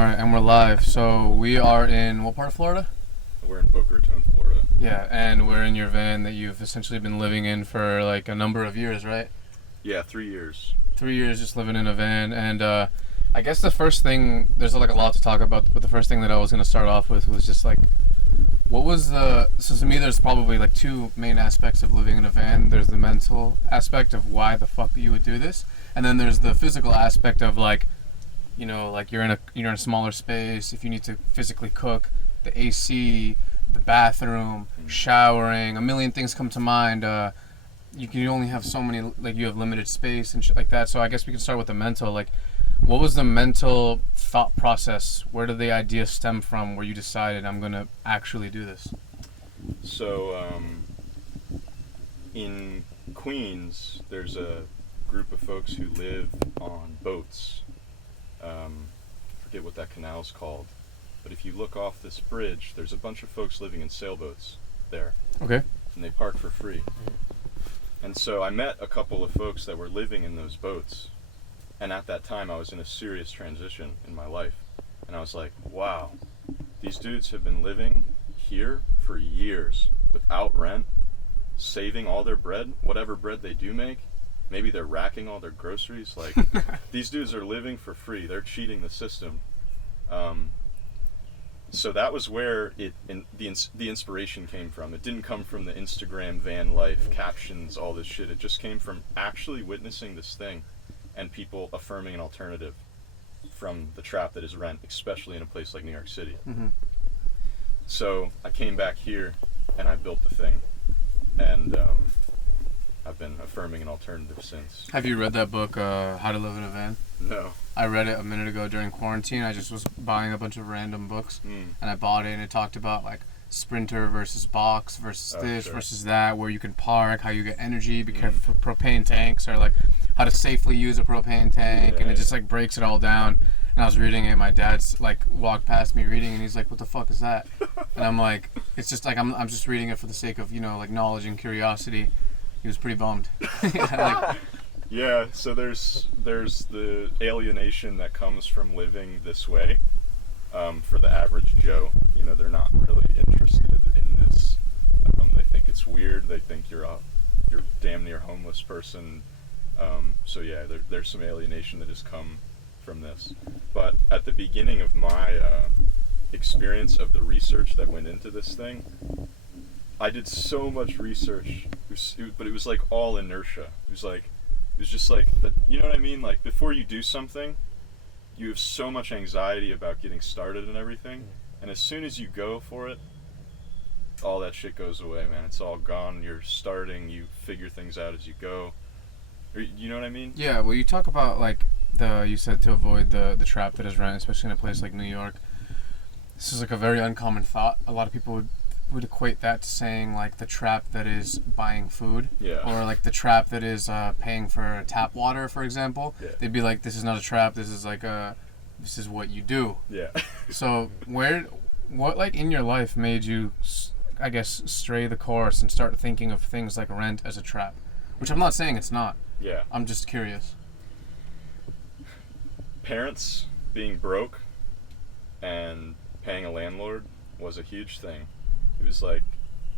and we're live. So we are in what part of Florida? We're in Boca Raton, Florida. Yeah, and we're in your van that you've essentially been living in for like a number of years, right? Yeah, 3 years. 3 years just living in a van, and I guess the first thing, there's like a lot to talk about, but the first thing that I was going to start off with was just like, what was so to me there's probably like two main aspects of living in a van. There's the mental aspect of why the fuck you would do this, and then there's the physical aspect of like, you know, like you're in a smaller space, if you need to physically cook, the AC, the bathroom, showering, a million things come to mind. You can only have so many, like you have limited space and shit like that. So I guess we can start with the mental. Like, what was the mental thought process? Where did the idea stem from where you decided I'm going to actually do this? So, in Queens, there's a group of folks who live on boats. I forget what that canal's called. But if you look off this bridge, there's a bunch of folks living in sailboats there. Okay. And they park for free. And so I met a couple of folks that were living in those boats. And at that time, I was in a serious transition in my life. And I was like, wow, these dudes have been living here for years without rent, saving all their bread, whatever bread they do make. Maybe they're racking all their groceries. Like, these dudes are living for free. They're cheating the system. So that was where the inspiration came from. It didn't come from the Instagram van life, captions, all this shit. It just came from actually witnessing this thing and people affirming an alternative from the trap that is rent, especially in a place like New York City. Mm-hmm. So I came back here and I built the thing. And I've been affirming an alternative since. Have you read that book, How to Live in a Van? No. I read it a minute ago during quarantine. I just was buying a bunch of random books, and I bought it, and it talked about like Sprinter versus box versus this versus that, where you can park, how you get energy, be careful for propane tanks, or like how to safely use a propane tank, and it just like breaks it all down. And I was reading it, my dad's like walked past me reading, and he's like, "What the fuck is that?" And I'm like, "It's just like I'm just reading it for the sake of, you know, like knowledge and curiosity." He was pretty bummed. Like, yeah, so there's the alienation that comes from living this way. For the average Joe, you know, they're not really interested in this. They think it's weird. They think you're damn near homeless person. So yeah, there's some alienation that has come from this. But at the beginning of my experience of the research that went into this thing, I did so much research, but it was like all inertia. It was just like, you know what I mean? Like, before you do something, you have so much anxiety about getting started and everything, and as soon as you go for it, all that shit goes away, man. It's all gone. You're starting, you figure things out as you go. You know what I mean? Yeah, well, you talk about, like, you said to avoid the trap that is rent, especially in a place like New York. This is, like, a very uncommon thought. A lot of people would equate that to saying like the trap that is buying food, or like the trap that is paying for tap water, for example. They'd be like, this is not a trap, this is like this is what you do. So what like in your life made you, I guess, stray the course and start thinking of things like rent as a trap? Which I'm not saying it's not. I'm just curious. Parents being broke and paying a landlord was a huge thing. It was like,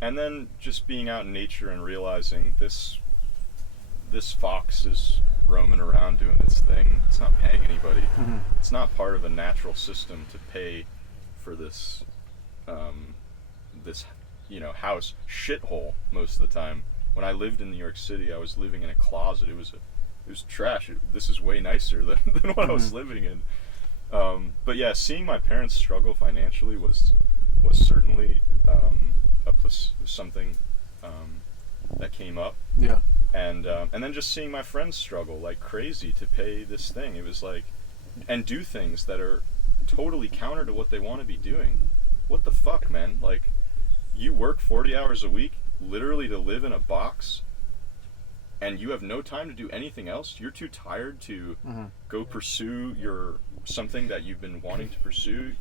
and then just being out in nature and realizing this fox is roaming around doing its thing. It's not paying anybody. It's not part of a natural system to pay for this, you know, house shithole most of the time. When I lived in New York City, I was living in a closet. It was trash. This is way nicer than what I was living in. But yeah, seeing my parents struggle financially was certainly something that came up. And then just seeing my friends struggle like crazy to pay this thing. It was like, and do things that are totally counter to what they want to be doing. What the fuck, man? Like, you work 40 hours a week literally to live in a box, and you have no time to do anything else. You're too tired to go pursue something that you've been wanting to pursue.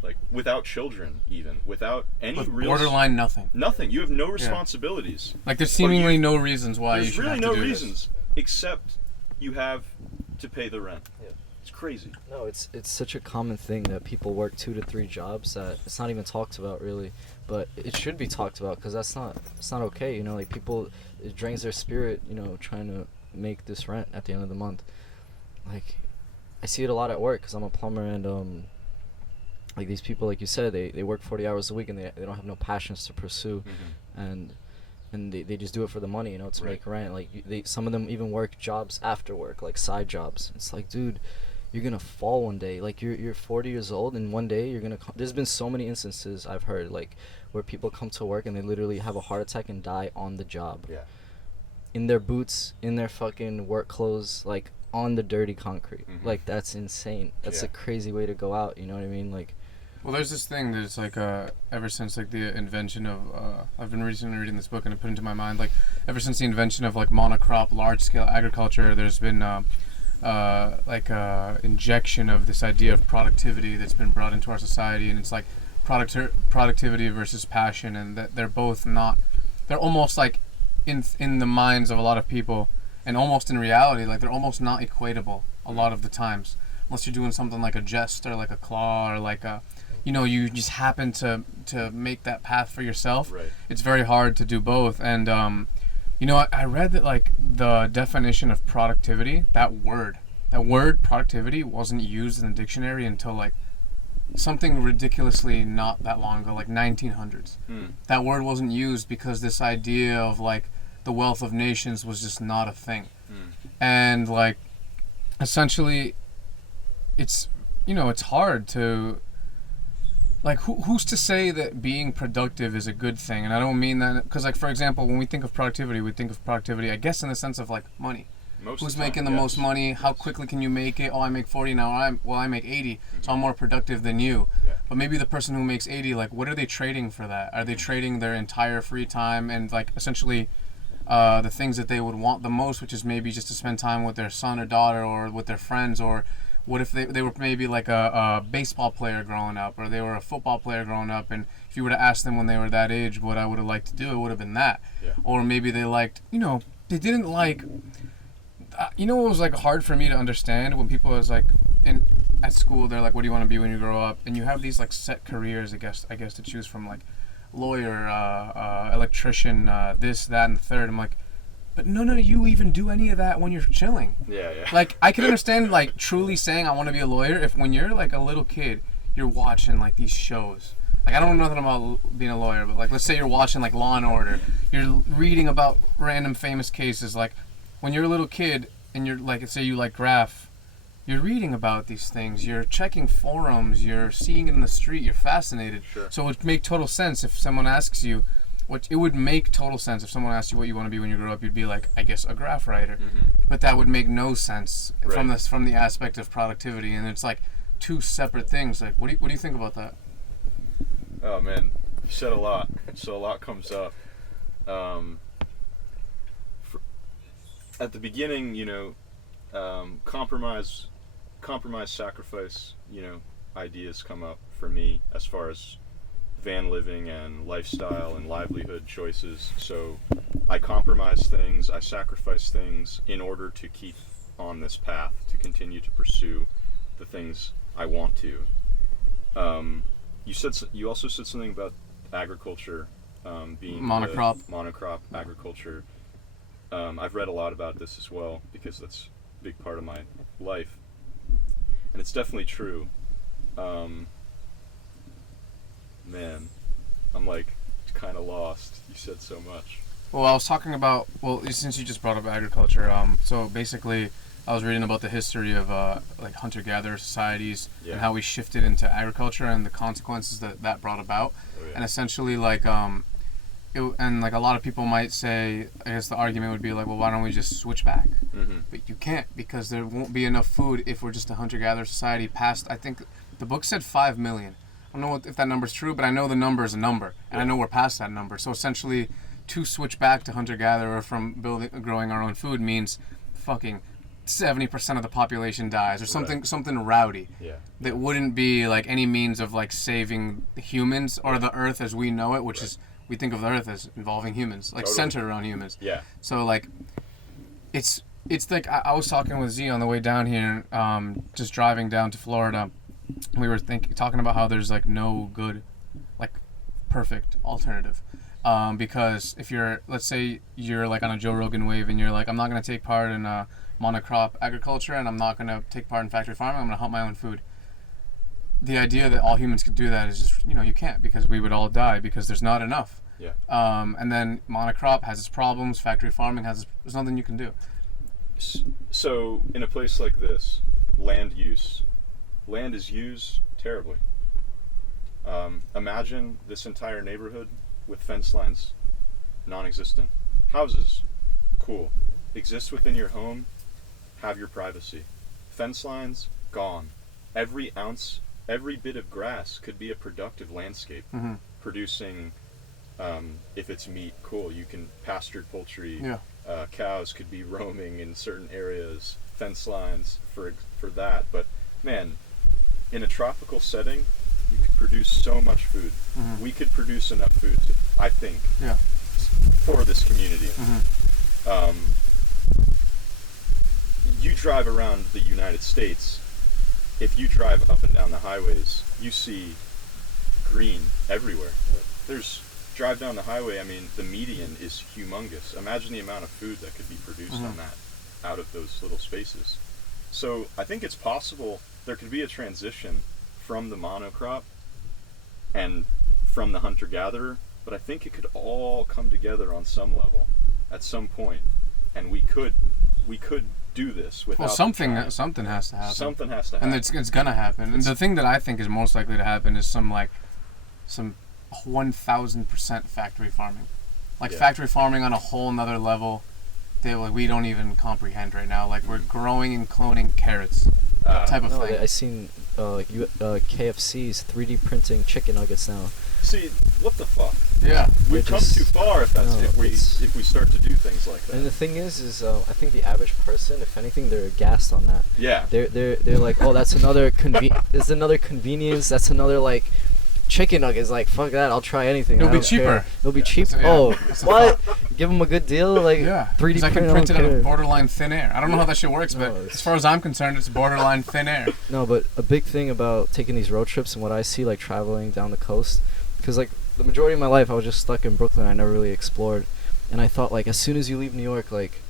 Like, without children, even. Without any real... Borderline nothing. Nothing. You have no responsibilities. Like, there's seemingly no reasons why you should have to do this. There's really no reasons, except you have to pay the rent. It's crazy. No, it's such a common thing that people work 2 to 3 jobs that it's not even talked about really, but it should be talked about because it's not okay. You know, like people, it drains their spirit. You know, trying to make this rent at the end of the month. Like, I see it a lot at work because I'm a plumber and like these people, like you said, they work 40 hours a week and they don't have no passions to pursue, and they just do it for the money, you know, to make rent. Like some of them even work jobs after work, like side jobs. It's like, dude, you're gonna fall one day. Like you're 40 years old and one day you're gonna there's been so many instances I've heard, like, where people come to work and they literally have a heart attack and die on the job, in their boots, in their fucking work clothes, like on the dirty concrete. Like, that's insane. That's a crazy way to go out, you know what I mean? Like, well, there's this thing that's like ever since like the invention of I've been recently reading this book and it put into my mind, like, ever since the invention of like monocrop large scale agriculture, there's been injection of this idea of productivity that's been brought into our society, and it's like productivity versus passion, and that they're both not, they're almost like in the minds of a lot of people, and almost in reality, like they're almost not equatable a lot of the times, unless you're doing something like a jest or like a claw or like a, you know, you just happen to make that path for yourself. It's very hard to do both. And you know, I read that like the definition of productivity, that word productivity wasn't used in the dictionary until like something ridiculously not that long ago, like 1900s. That word wasn't used because this idea of like the wealth of nations was just not a thing. And like essentially it's, you know, it's hard to, like, who's to say that being productive is a good thing? And I don't mean that because, like, for example, when we think of productivity, I guess, in the sense of like money. Who's making the most money? How quickly can you make it? Oh, I make 40 now. I make 80, so I'm more productive than you. But maybe the person who makes 80, like, what are they trading for that? Are they trading their entire free time and like essentially the things that they would want the most, which is maybe just to spend time with their son or daughter or with their friends? Or what if they were maybe like a baseball player growing up, or they were a football player growing up, and if you were to ask them when they were that age what I would have liked to do, it would have been that. Or maybe they liked, you know, they didn't like, you know what was like hard for me to understand when people was like at school, they're like, what do you want to be when you grow up? And you have these like set careers, I guess to choose from, like lawyer, electrician, this, that, and the third. I'm like, but none of you even do any of that when you're chilling. Like, I can understand like truly saying I want to be a lawyer if when you're like a little kid, you're watching like these shows. Like, I don't know nothing about being a lawyer, but like, let's say you're watching like Law and Order, you're reading about random famous cases. Like, when you're a little kid and you're like, say you like graph, you're reading about these things, you're checking forums, you're seeing it in the street, you're fascinated. So it would make total sense if someone asks you, it would make total sense if someone asked you what you want to be when you grow up, you'd be like, I guess a graph writer. But that would make no sense from the aspect of productivity, and it's like two separate things. Like, what do you think about that? Oh man, you said a lot. So a lot comes up. At the beginning, you know, compromise, sacrifice, you know, ideas come up for me as far as van living and lifestyle and livelihood choices. So I compromise things, I sacrifice things in order to keep on this path, to continue to pursue the things I want to. You also said something about agriculture, being monocrop agriculture. I've read a lot about this as well because that's a big part of my life, and it's definitely true. Man, I'm like kind of lost. You said so much. Well, I was talking about, since you just brought up agriculture, so basically I was reading about the history of like hunter-gatherer societies and how we shifted into agriculture and the consequences that brought about. And essentially, like, and like a lot of people might say, I guess the argument would be like, well, why don't we just switch back? But you can't, because there won't be enough food if we're just a hunter-gatherer society past, I think the book said 5 million. I don't know if that number's true, but I know the number is a number, and I know we're past that number. So essentially, to switch back to hunter-gatherer from growing our own food means fucking 70% of the population dies, or something rowdy that wouldn't be like any means of like saving humans or the earth as we know it, which is, we think of the earth as involving humans, like centered around humans. So like, it's it's like I was talking with Z on the way down here, just driving down to Florida. We were talking about how there's like no good, like perfect alternative. Because if you're, let's say you're like on a Joe Rogan wave and you're like, I'm not going to take part in monocrop agriculture and I'm not going to take part in factory farming, I'm going to hunt my own food. The idea that all humans could do that is just, you can't, because we would all die because there's not enough. Yeah. And then monocrop has its problems, factory farming there's nothing you can do. So in a place like this, land is used terribly. Imagine this entire neighborhood with fence lines non-existent. Houses, cool. Exist within your home, have your privacy. Fence lines, gone. Every ounce, every bit of grass could be a productive landscape, producing, if it's meat, cool, you can pasture poultry. Yeah. Cows could be roaming in certain areas, fence lines for that. But man, in a tropical setting, you could produce so much food. We could produce enough food, I think, for this community. You drive around the United States, if you drive up and down the highways, you see green everywhere. Drive down the highway, I mean, the median is humongous. Imagine the amount of food that could be produced on that, out of those little spaces. So I think it's possible there could be a transition from the monocrop and from the hunter-gatherer, but I think it could all come together on some level at some point, and we could do this without something has to happen. Something has to happen. And it's gonna happen. And the thing that I think is most likely to happen is some 1,000% factory farming. Factory farming on a whole nother level that we don't even comprehend right now. Like, we're growing and cloning carrots type of thing. I seen KFC's 3D printing chicken nuggets now. See, what the fuck? Yeah. We've come too far if we start to do things like that. And the thing is I think the average person, if anything, they're aghast on that. Yeah. They're like, oh, that's another it's another convenience. That's another like chicken nuggets. Like, fuck that. I'll try anything. It'll be cheaper. It'll be cheap. Yeah. Oh, what? Give them a good deal. Like, 3D I can print it out of borderline thin air. I don't know how that shit works, but as far as I'm concerned, it's borderline thin air. No, but a big thing about taking these road trips and what I see, like traveling down the coast, because like the majority of my life I was just stuck in Brooklyn. I never really explored, and I thought like as soon as you leave New York, like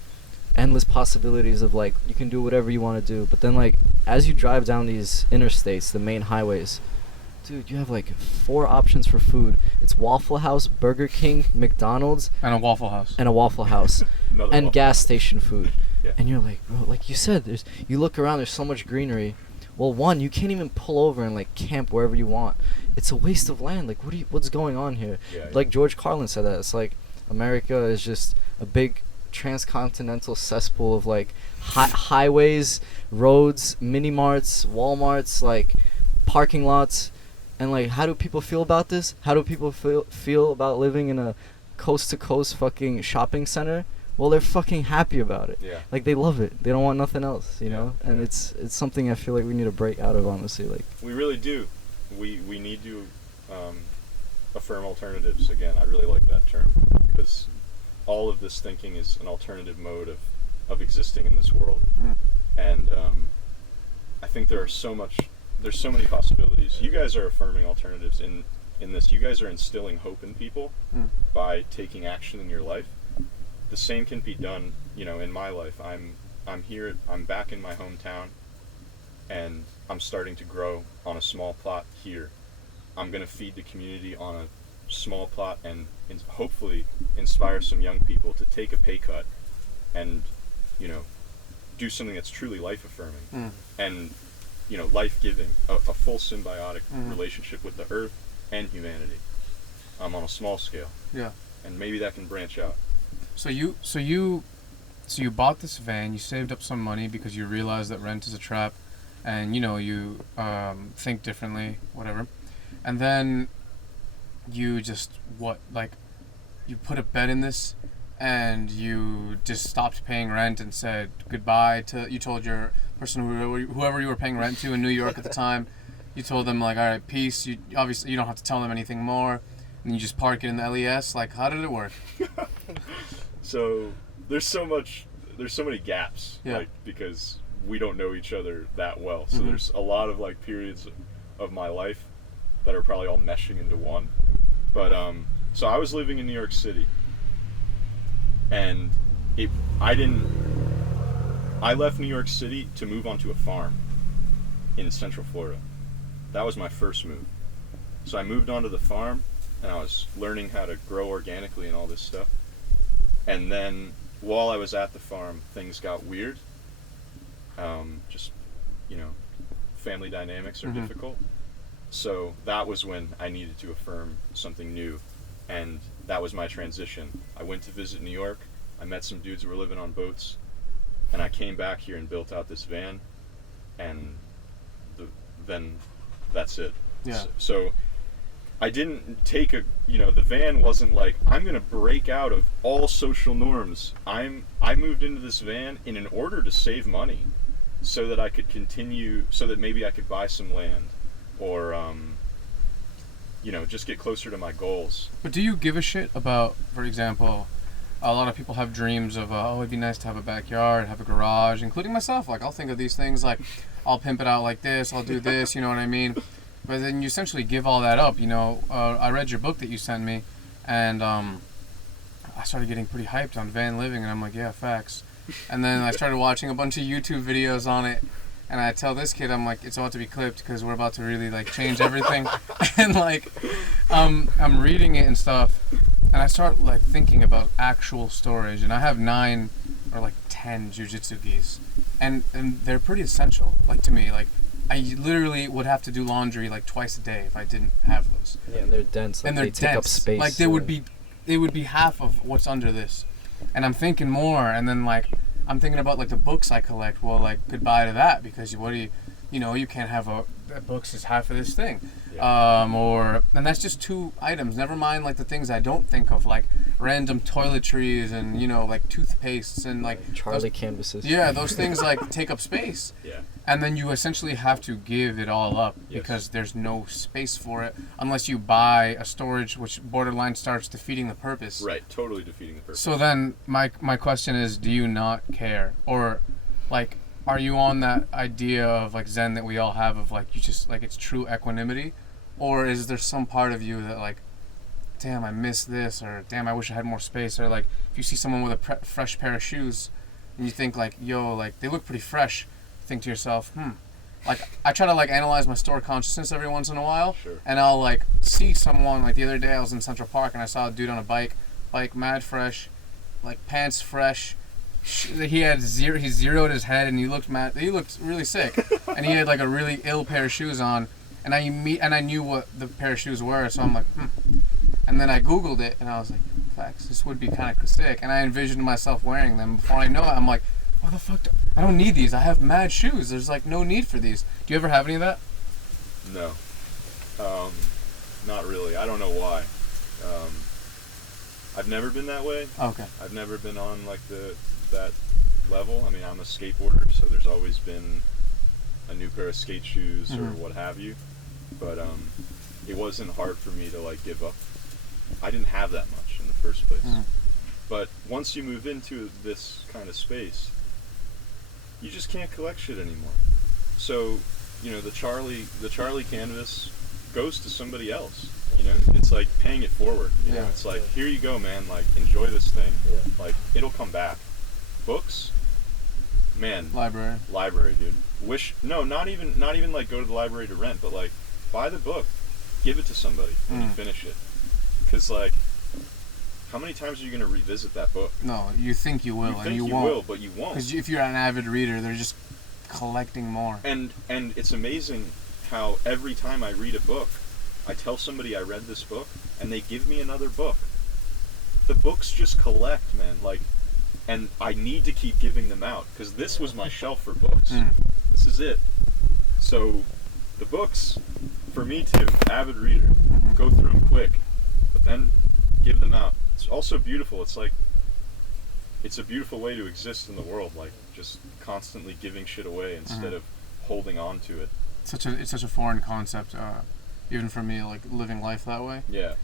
endless possibilities of like you can do whatever you want to do. But then like as you drive down these interstates, the main highways, dude, you have like 4 options for food. It's Waffle House, Burger King, McDonald's, and a Waffle House, and Waffle gas station food. Yeah. And you're like, bro, like you said, you look around, there's so much greenery. Well, one, you can't even pull over and like camp wherever you want. It's a waste of land. Like, what's going on here? Yeah, like George Carlin said that. It's like America is just a big transcontinental cesspool of like highways, roads, mini marts, Walmarts, like parking lots. And like, how do people feel about this? How do people feel about living in a coast to coast fucking shopping center? Well, they're fucking happy about it. Yeah. Like, they love it. They don't want nothing else, you know? And it's something I feel like we need to break out of, honestly. Like, we really do. We need to affirm alternatives again. I really like that term, because all of this thinking is an alternative mode of existing in this world. And I think there's so many possibilities. You guys are affirming alternatives in this. You guys are instilling hope in people by taking action in your life. The same can be done, in my life. I'm here, I'm back in my hometown, and I'm starting to grow on a small plot here. I'm going to feed the community on a small plot and hopefully inspire some young people to take a pay cut and, do something that's truly life-affirming and, life-giving, a full symbiotic relationship with the earth and humanity on a small scale. Yeah. And maybe that can branch out. So you bought this van, you saved up some money because you realized that rent is a trap, and you think differently, whatever. And then you just you put a bet in this, and you just stopped paying rent and said goodbye to. You told your person whoever you were paying rent to in New York at the time. You told them like, all right, peace. You obviously you don't have to tell them anything more, and you just park it in the LES. Like, how did it work? So there's so much there's so many gaps, Yeah. like, because we don't know each other that well. So Mhm. there's a lot of like periods of my life that are probably all meshing into one. But so I was living in New York City, and I left New York City to move onto a farm in Central Florida. That was my first move. So I moved onto the farm, and I was learning how to grow organically and all this stuff. And then while I was at the farm, things got weird. Just, family dynamics are Mhm. difficult. So that was when I needed to affirm something new. And that was my transition. I went to visit New York. I met some dudes who were living on boats. And I came back here and built out this van. And then that's it. Yeah. So I didn't take the van wasn't like, I'm going to break out of all social norms. I moved into this van in order to save money so that I could continue, so that maybe I could buy some land or, just get closer to my goals. But do you give a shit about, for example, a lot of people have dreams of, it'd be nice to have a backyard, have a garage, including myself. Like, I'll think of these things like, I'll pimp it out like this, I'll do this, you know what I mean? But then you essentially give all that up, I read your book that you sent me, and I started getting pretty hyped on van living, and I'm like, yeah, facts. And then I started watching a bunch of YouTube videos on it, and I tell this kid, I'm like, it's about to be clipped because we're about to really like change everything. And like, I'm reading it and stuff, and I start like thinking about actual storage, and I have 9 or like 10 jujitsu gis, and they're pretty essential, like to me. Like, I literally would have to do laundry like twice a day if I didn't have those. Yeah, and they're dense. Like, And they're they take up dense. space. Like they would be half of what's under this. And I'm thinking more, and then like I'm thinking about like the books I collect. Well, like goodbye to that, because you can't have books is half of this thing. Yeah. And that's just 2 items. Never mind like the things I don't think of, like random toiletries and like toothpastes and like Charlie canvases. Yeah, those things like take up space. Yeah. And then you essentially have to give it all up Yes. because there's no space for it unless you buy a storage, which borderline starts defeating the purpose. Right, totally defeating the purpose. So then my question is, do you not care? Or like, are you on that idea of like Zen that we all have of like, you just like, it's true equanimity? Or is there some part of you that like, damn, I miss this, or damn, I wish I had more space? Or like, if you see someone with a fresh pair of shoes and you think like, yo, like they look pretty fresh, think to yourself, like I try to like analyze my store consciousness every once in a while. Sure. And I'll like see someone, like the other day I was in Central Park and I saw a dude on a bike mad fresh, like pants fresh. He zeroed his head and he looked really sick. And he had like a really ill pair of shoes on, and I knew what the pair of shoes were, so I'm like, And then I Googled it and I was like, facts, this would be kind of sick. And I envisioned myself wearing them. Before I know it, I'm like, why the fuck I don't need these. I have mad shoes. There's like no need for these. Do you ever have any of that? No. Not really. I don't know why. I've never been that way. Okay. I've never been on like that level. I mean, I'm a skateboarder, so there's always been a new pair of skate shoes or what have you. But it wasn't hard for me to like give up. I didn't have that much in the first place. But once you move into this kind of space, you just can't collect shit anymore. So, the Charlie canvas goes to somebody else. It's like paying it forward. It's like, here you go, man. Like, enjoy this thing. Yeah. Like, it'll come back. Books, man. Library, dude. Not even like go to the library to rent, but like buy the book, give it to somebody when you finish it. Because like, how many times are you going to revisit that book? No, you think you will, you won't. will, but you won't. Because if you're an avid reader, they're just collecting more. And it's amazing how every time I read a book, I tell somebody I read this book, and they give me another book. The books just collect, man. Like, and I need to keep giving them out because this was my shelf for books. This is it. So, the books, for me too, avid reader, go through them quick, but then give them out. It's also beautiful. It's like, it's a beautiful way to exist in the world, like just constantly giving shit away instead of holding on to it. It's such a foreign concept, even for me, like living life that way. Yeah.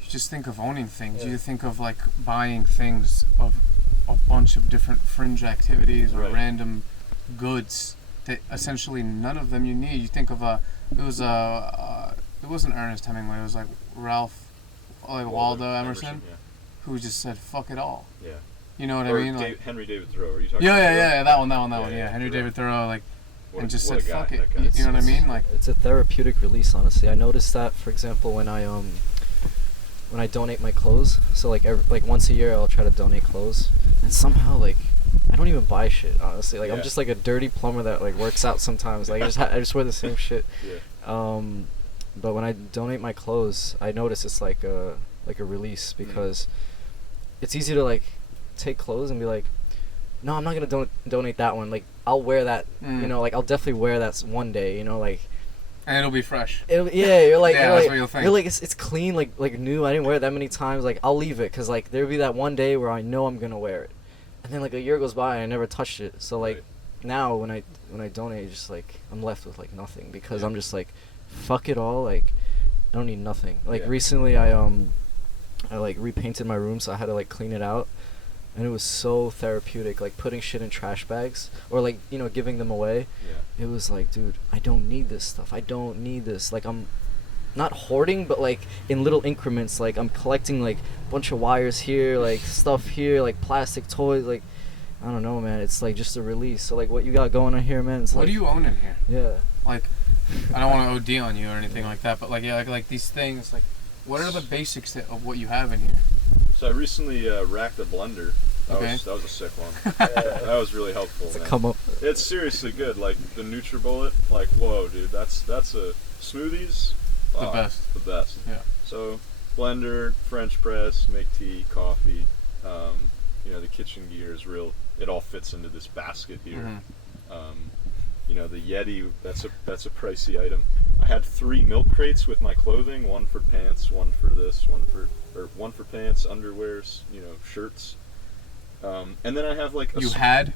You just think of owning things. Yeah. You think of like buying things of a bunch of different fringe activities or Right. random goods that essentially none of them you need. You think of it wasn't Ernest Hemingway. It was like Ralph, like Waldo Emerson, Yeah. who just said "fuck it all." Yeah. You know what Or I mean? Like, Henry David Thoreau. Are you talking yeah, about yeah, Thoreau? yeah, that one. Yeah, Henry Thoreau. David Thoreau, like, What and a- just what said a guy, "fuck it." that guy. You know what I mean? Like, It's a therapeutic release, honestly. I noticed that, for example, when I donate my clothes. So like once a year, I'll try to donate clothes, and somehow like I don't even buy shit. Honestly, like I'm Yeah. just like a dirty plumber that like works out sometimes. Like I just wear the same shit. Yeah. But when I donate my clothes, I notice it's like a release because it's easy to like take clothes and be like, no, I'm not gonna donate that one. Like I'll wear that, you know, like I'll definitely wear that one day, you know, like. and it'll be fresh. Yeah, you're like, Yeah, that's what you'll think. you're like, it's clean, like new. I didn't wear it that many times. Like I'll leave it, cause like there'll be that one day where I know I'm gonna wear it, and then like a year goes by and I never touched it. So like Right. now when I donate, it's just like I'm left with like nothing because Yeah. I'm just like, fuck it all. Like I don't need nothing. Like Yeah. recently I like repainted my room, so I had to like clean it out. And it was so therapeutic, like putting shit in trash bags or like, you know, giving them away. Yeah. It was like, dude, I don't need this stuff. I don't need this. Like I'm not hoarding, but like in little increments. Like I'm collecting like a bunch of wires here, like stuff here, like plastic toys. Like I don't know, man. It's like just a release. So like what you got going on here, man? It's What like, do you own in here? Yeah. Like, I don't want to OD on you or anything like that, but like, yeah, like these things, like, what are the basics of what you have in here? So I recently racked a blender. That Okay. was a sick one. That was really helpful. It's a man. come up. It's seriously good. Like the NutriBullet. Like whoa, dude. That's a smoothies. The best. The best. Yeah. So blender, French press, make tea, coffee. You know, the kitchen gear is real. It all fits into this basket here. Mhm. You know, the Yeti. That's a pricey item. I had 3 milk crates with my clothing. One for pants, one for this, one for pants, underwears. You know, shirts. And then I have like You had?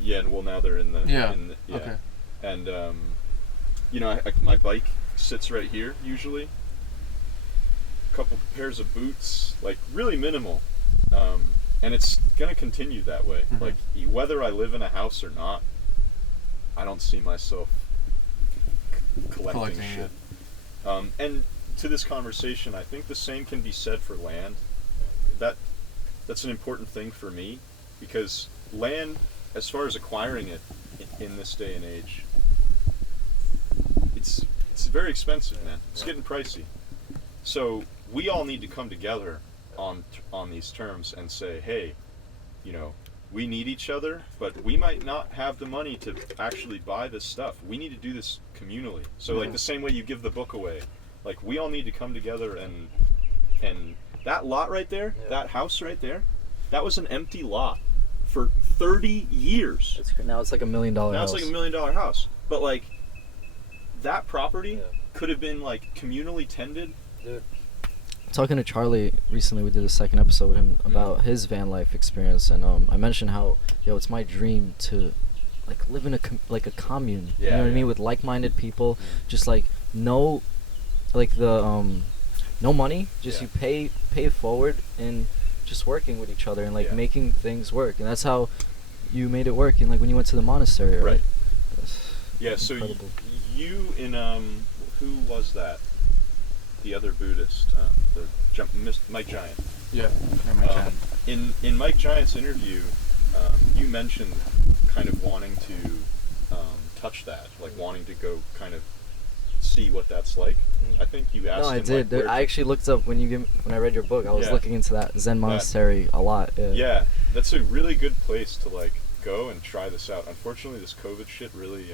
yeah, and well now they're in the Yeah. yeah. Okay. And you know, my bike sits right here usually. A couple pairs of boots, like really minimal, and it's gonna continue that way. Mhm. Like whether I live in a house or not, I don't see myself collecting shit. And to this conversation, I think the same can be said for land. That's an important thing for me because land, as far as acquiring it in this day and age, it's very expensive, man. It's getting pricey. So we all need to come together on these terms and say, hey, you know, we need each other, but we might not have the money to actually buy this stuff. We need to do this communally. So like the same way you give the book away, like we all need to come together and that lot right there, that house right there, that was an empty lot for 30 years. Now it's like $1 million Now house. it's like $1 million house. But like that property could have been like communally tended. Talking to Charlie recently, we did a second episode with him about his van life experience, and I mentioned how it's my dream to like live in a commune. You know what I mean, with like-minded people. Just like no money, just you pay forward and just working with each other and like making things work, and that's how you made it work. And like when you went to the monastery, right? Yeah. So incredible. you in who was that? The other Buddhist, Mike Giant. Yeah. Mike Giant. In Mike Giant's interview, you mentioned kind of wanting to touch that, like wanting to go kind of see what that's like. I think you asked. No, I him, did. Like, I actually looked up when I read your book. I was looking into that Zen monastery a lot. Yeah, that's a really good place to like go and try this out. Unfortunately, this COVID shit really.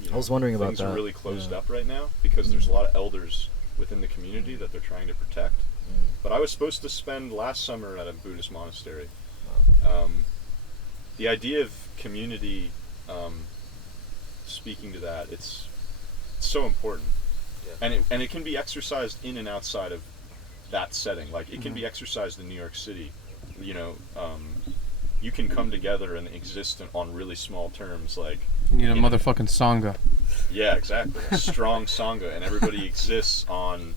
You know, I was wondering about things that. are really closed up right now because there's a lot of elders within the community that they're trying to protect. But I was supposed to spend last summer at a Buddhist monastery. The idea of community, speaking to that, it's so important, and it can be exercised in and outside of that setting. Like it can be exercised in New York City. You know, you can come together and exist on really small terms. Like You need a motherfucking sangha. yeah, exactly. A strong sangha, and everybody exists on.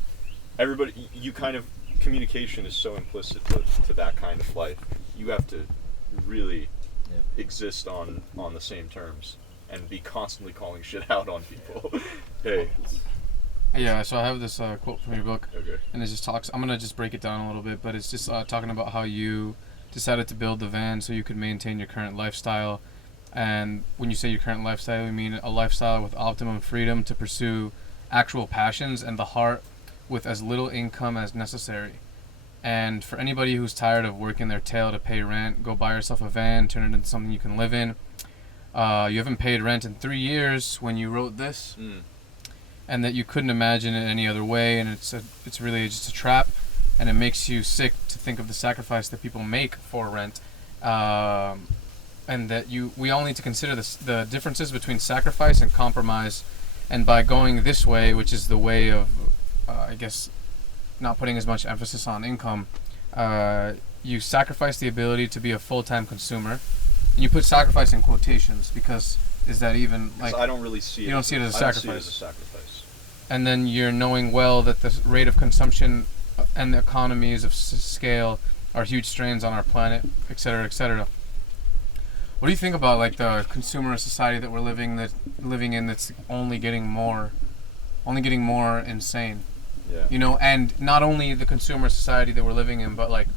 Everybody, you kind of communication is so implicit to that kind of life. You have to really Yeah. exist on the same terms and be constantly calling shit out on people. Hey. Yeah, so I have this quote from your book, Okay. and it just talks. I'm gonna just break it down a little bit, but it's just talking about how you decided to build the van so you could maintain your current lifestyle. And when you say your current lifestyle, you mean a lifestyle with optimum freedom to pursue actual passions and the heart with as little income as necessary. And for anybody who's tired of working their tail to pay rent, go buy yourself a van, turn it into something you can live in. You haven't paid rent in 3 years when you wrote this, and that you couldn't imagine it any other way, and it's really just a trap, and it makes you sick to think of the sacrifice that people make for rent, and that we all need to consider the differences between sacrifice and compromise, and by going this way, which is the way of, I guess, not putting as much emphasis on income, you sacrifice the ability to be a full-time consumer, and you put sacrifice in quotations because is that even like I don't really see it. You don't see it as a I don't see it sacrifice. as a sacrifice. And then you're knowing well that the rate of consumption and the economies of scale are huge strains on our planet, et cetera, et cetera. What do you think about like the consumerist society that we're living in that's only getting more insane? Yeah. You know, and not only the consumer society that we're living in, but like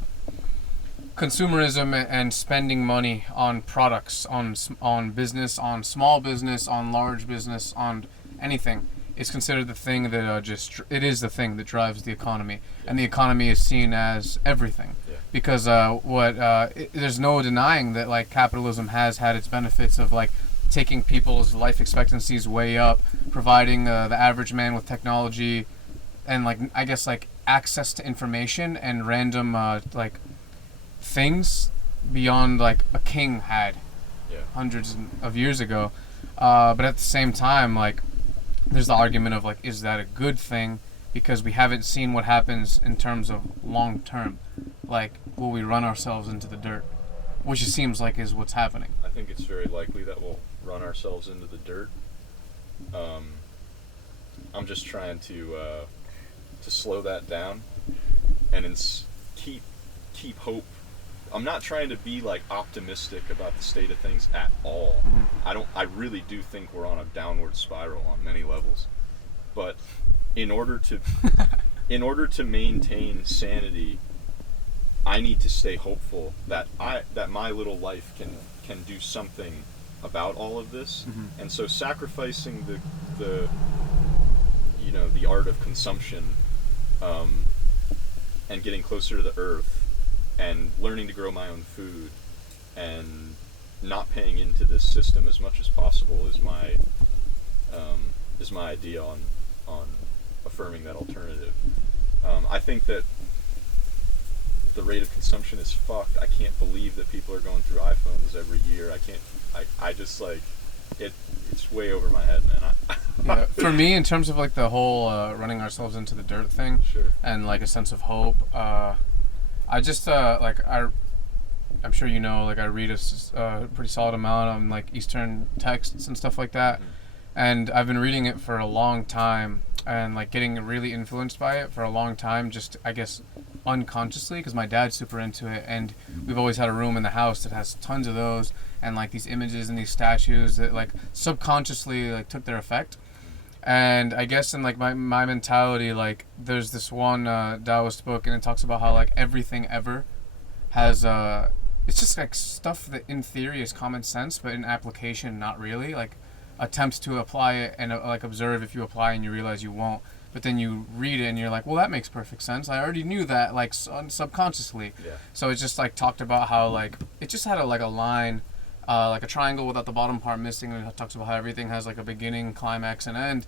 consumerism and spending money on products, on business, on small business, on large business, on anything is considered the thing that it is the thing that drives the economy, and the economy is seen as everything. Yeah. Because there's no denying that like capitalism has had its benefits of like taking people's life expectancies way up, providing the average man with technology, and like I guess like access to information and random like things beyond like a king had hundreds of years ago. But at the same time, like there's the argument of like, is that a good thing? Because we haven't seen what happens in terms of long term. Like, will we run ourselves into the dirt? Which it seems like is what's happening. I think it's very likely that we'll run ourselves into the dirt. I'm just trying to slow that down and keep hope. I'm not trying to be like optimistic about the state of things at all. Mm-hmm. I really do think we're on a downward spiral on many levels. But in order to maintain sanity, I need to stay hopeful that my little life can do something about all of this. Mm-hmm. And so sacrificing the art of consumption, and getting closer to the earth, and learning to grow my own food, and not paying into this system as much as possible is my idea on affirming that alternative. I think that the rate of consumption is fucked. I can't believe that people are going through iPhones every year. I just like it's way over my head, man. Yeah, for me, in terms of like the whole running ourselves into the dirt thing, Sure. and like a sense of hope, I just I'm sure you know, like I read a pretty solid amount on like Eastern texts and stuff like that, and I've been reading it for a long time and like getting really influenced by it for a long time, just I guess unconsciously, because my dad's super into it, and we've always had a room in the house that has tons of those and like these images and these statues that like subconsciously like took their effect. And I guess in like my mentality, like there's this one Taoist book, and it talks about how like everything ever has it's just like stuff that in theory is common sense, but in application not really. Like attempts to apply it and like observe if you apply and you realize you won't, but then you read it and you're like, well, that makes perfect sense. I already knew that like subconsciously. Yeah. So it's just like talked about how like it just had a line. Like a triangle without the bottom part missing, and it talks about how everything has like a beginning, climax, and end,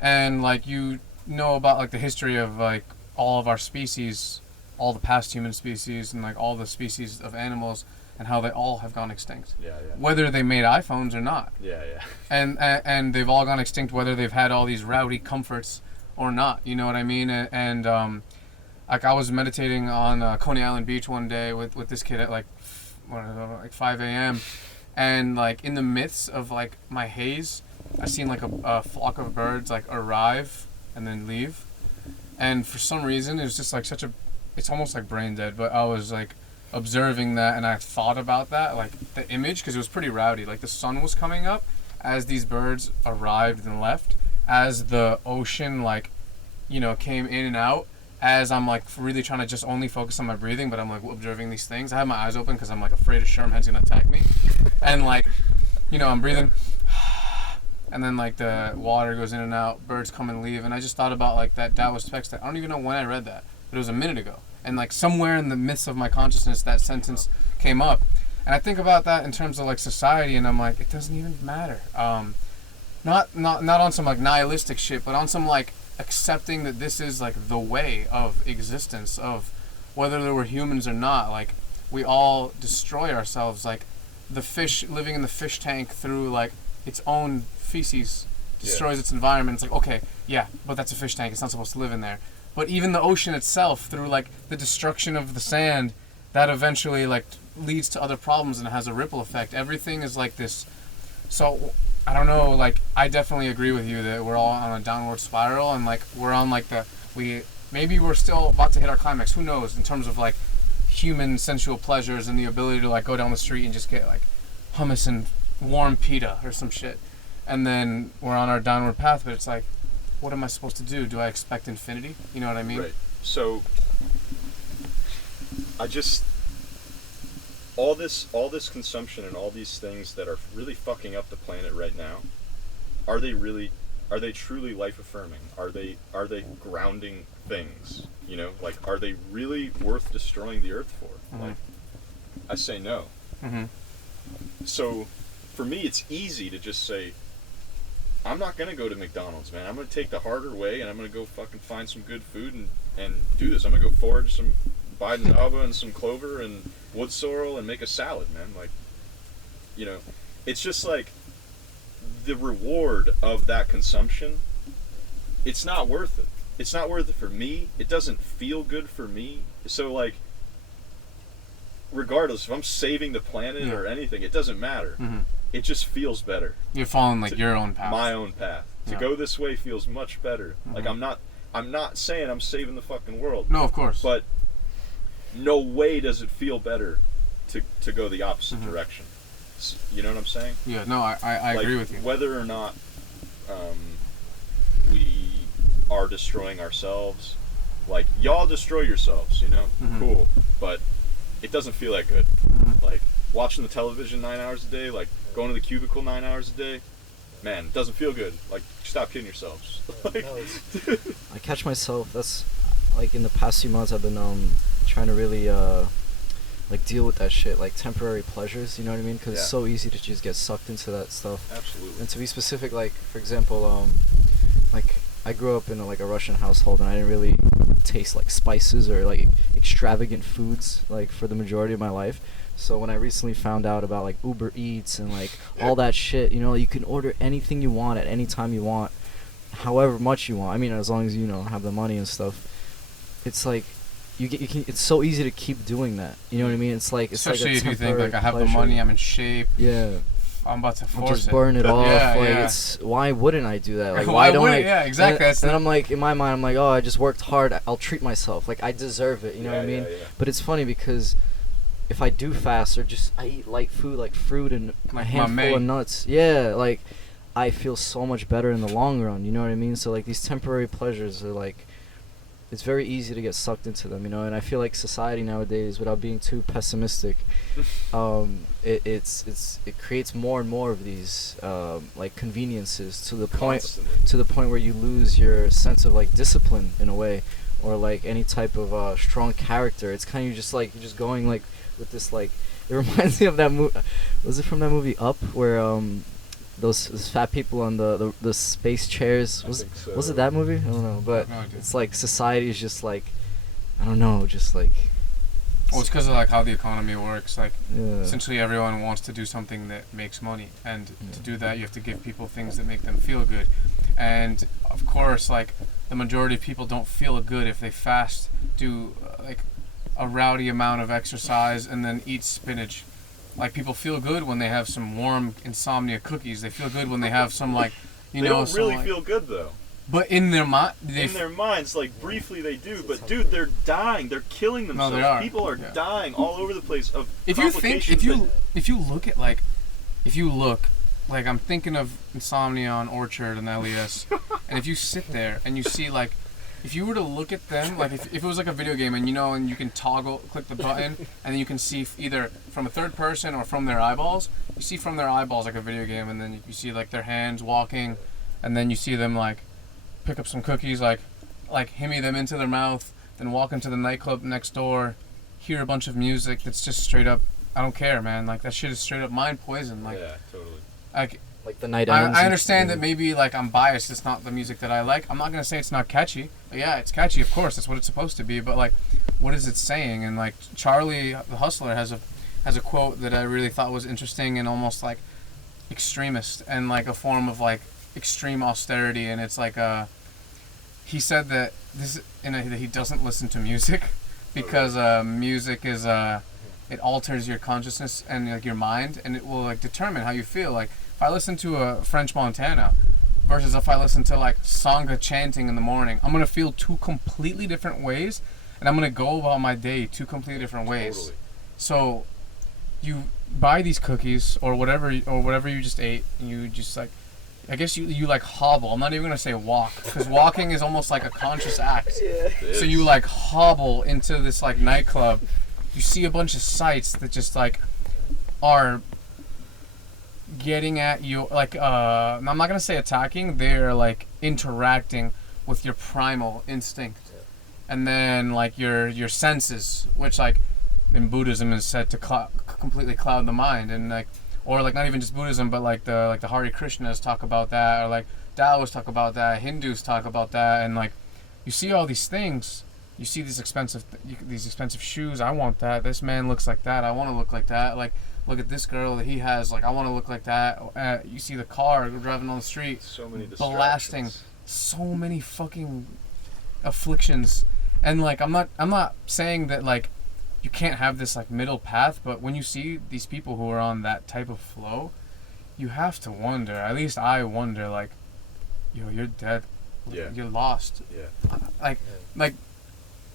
and like you know about like the history of like all of our species, all the past human species, and like all the species of animals, and how they all have gone extinct. Yeah. Whether they made iPhones or not. Yeah. And they've all gone extinct whether they've had all these rowdy comforts or not. You know what I mean? And like I was meditating on Coney Island Beach one day with this kid at like 5 a.m. And like in the midst of like my haze, I seen like a flock of birds like arrive and then leave, and for some reason it was just like it's almost like brain dead. But I was like observing that, and I thought about that, like the image, because it was pretty rowdy. Like the sun was coming up as these birds arrived and left, as the ocean, like, came in and out, as I'm like really trying to just only focus on my breathing, but I'm like observing these things. I have my eyes open because I'm like afraid a shermhead's gonna attack me, and like, I'm breathing, and then like the water goes in and out, birds come and leave, and I just thought about like that Taoist text. I don't even know when I read that, but it was a minute ago, and like somewhere in the midst of my consciousness that sentence came up, and I think about that in terms of like society, and I'm like, it doesn't even matter. Not on some like nihilistic shit, but on some like accepting that this is like the way of existence, of whether there were humans or not. Like we all destroy ourselves. Like the fish living in the fish tank through like its own feces destroys its environment. It's like, okay, yeah, but that's a fish tank. It's not supposed to live in there. But even the ocean itself, through like the destruction of the sand, that eventually like leads to other problems and it has a ripple effect. Everything is like this. So I don't know, like I definitely agree with you that we're all on a downward spiral, and like we're on like maybe we're still about to hit our climax. Who knows, in terms of like human sensual pleasures and the ability to like go down the street and just get like hummus and warm pita or some shit. And then we're on our downward path, but it's like, what am I supposed to do? Do I expect infinity? You know what I mean? Right. So all this consumption and all these things that are really fucking up the planet right now, are they truly life affirming? Are they grounding things? Like, are they really worth destroying the earth for? Mm-hmm. Like, I say no. Mm-hmm. So for me, it's easy to just say, I'm not gonna go to McDonald's, man. I'm gonna take the harder way, and I'm gonna go fucking find some good food and do this. I'm gonna go forage some Biden and some clover and wood sorrel and make a salad, man. Like, it's just like the reward of that consumption. It's not worth it. It's not worth it for me. It doesn't feel good for me. So like, regardless if I'm saving the planet or anything, it doesn't matter. Mm-hmm. It just feels better. You're following like your own path. My own path. To go this way feels much better. Mm-hmm. Like I'm not saying I'm saving the fucking world. No, of course. But no way does it feel better to go the opposite direction. You know what I'm saying? Yeah, no, I agree with you. Whether or not we are destroying ourselves, like, y'all destroy yourselves, Mm-hmm. cool, but it doesn't feel that good. Mm-hmm. Like, watching the television 9 hours a day, like, going to the cubicle 9 hours a day, man, it doesn't feel good. Like, stop kidding yourselves. Like, No, I catch myself, that's, like, in the past few months I've been trying to really like deal with that shit, like temporary pleasures, you know what I mean? Because it's so easy to just get sucked into that stuff. Absolutely. And to be specific, like, for example, like, I grew up in a Russian household, and I didn't really taste like spices or like extravagant foods like for the majority of my life. So when I recently found out about like Uber Eats and like all that shit, you can order anything you want at any time you want, however much you want. I mean, as long as you have the money and stuff. It's like you can. It's so easy to keep doing that. You know what I mean? It's like especially like a if you think like I have pleasure. the money, I'm in shape. Yeah. I'm about to force I'll just it. burn it off. Yeah, like yeah. it's why wouldn't I do that? Like Why don't wouldn't- I? yeah, exactly. And I'm like, in my mind, I'm like, oh, I just worked hard. I'll treat myself. Like I deserve it. You know what I mean? Yeah. But it's funny because if I do fast or just I eat light food like fruit and a Like handful mate. of nuts, yeah, like I feel so much better in the long run. You know what I mean? So like these temporary pleasures are like. It's very easy to get sucked into them, and I feel like society nowadays, without being too pessimistic, it creates more and more of these like conveniences to the point where you lose your sense of like discipline in a way, or like any type of strong character. It's kind of just like you're just going like with this like. It reminds me of that movie. Was it from that movie Up where those fat people on the space chairs? Was it that movie? I don't know, but No idea. it's like society is just like, I don't know, just like. Well, it's because of like how the economy works. Like Yeah. essentially, everyone wants to do something that makes money, and to do that, you have to give people things that make them feel good. And of course, like the majority of people don't feel good if they fast, do like a rowdy amount of exercise, and then eat spinach. Like people feel good when they have some warm insomnia cookies. They feel good when they have some like, They know, don't some, really like, feel good though. But in their mind, in their minds, like briefly they do, but dude, they're dying. They're killing themselves. they are. People are dying all over the place of if you think, if you look at like, I'm thinking of Insomnia on Orchard and LES, and if you sit there and you see like, if you were to look at them, like if it was like a video game and and you can click the button, and then you can see either from a third person or from their eyeballs. You see from their eyeballs like a video game, and then you see like their hands walking, and then you see them like pick up some cookies, like himmy them into their mouth, then walk into the nightclub next door, hear a bunch of music that's just straight up, I don't care, man. Like that shit is straight up mind poison. Like, yeah, totally. Like the night I understand that maybe like I'm biased. It's not the music that I like. I'm not gonna say it's not catchy. Yeah, it's catchy, of course. That's what it's supposed to be. But like, what is it saying? And like Charlie the Hustler has a quote that I really thought was interesting and almost like extremist and like a form of like extreme austerity. And it's like he said that that he doesn't listen to music because music is it alters your consciousness and like your mind, and it will like determine how you feel. Like if I listen to a French Montana versus if I listen to like Sangha chanting in the morning, I'm gonna feel two completely different ways, and I'm gonna go about my day two completely different ways. Totally. So you buy these cookies or whatever you just ate, and you just like, I guess you like hobble. I'm not even gonna say walk, because walking is almost like a conscious act. Yeah. So you like hobble into this like nightclub. You see a bunch of sights that just like are getting at you, like I'm not gonna say attacking. They're like interacting with your primal instinct, and then like your senses, which like in Buddhism is said to completely cloud the mind, and like, or like not even just Buddhism, but like the Hare Krishnas talk about that, or like Taoists talk about that, Hindus talk about that, and like you see all these things. You see these expensive shoes. I want that. This man looks like that. I want to look like that. Like, look at this girl that he has. Like, I want to look like that. You see the car driving on the street, so many blasting, so many fucking afflictions. And like, I'm not saying that like you can't have this like middle path, but when you see these people who are on that type of flow, you have to wonder. At least I wonder. Like, yo, you're dead. Yeah. You're lost. Yeah. Like.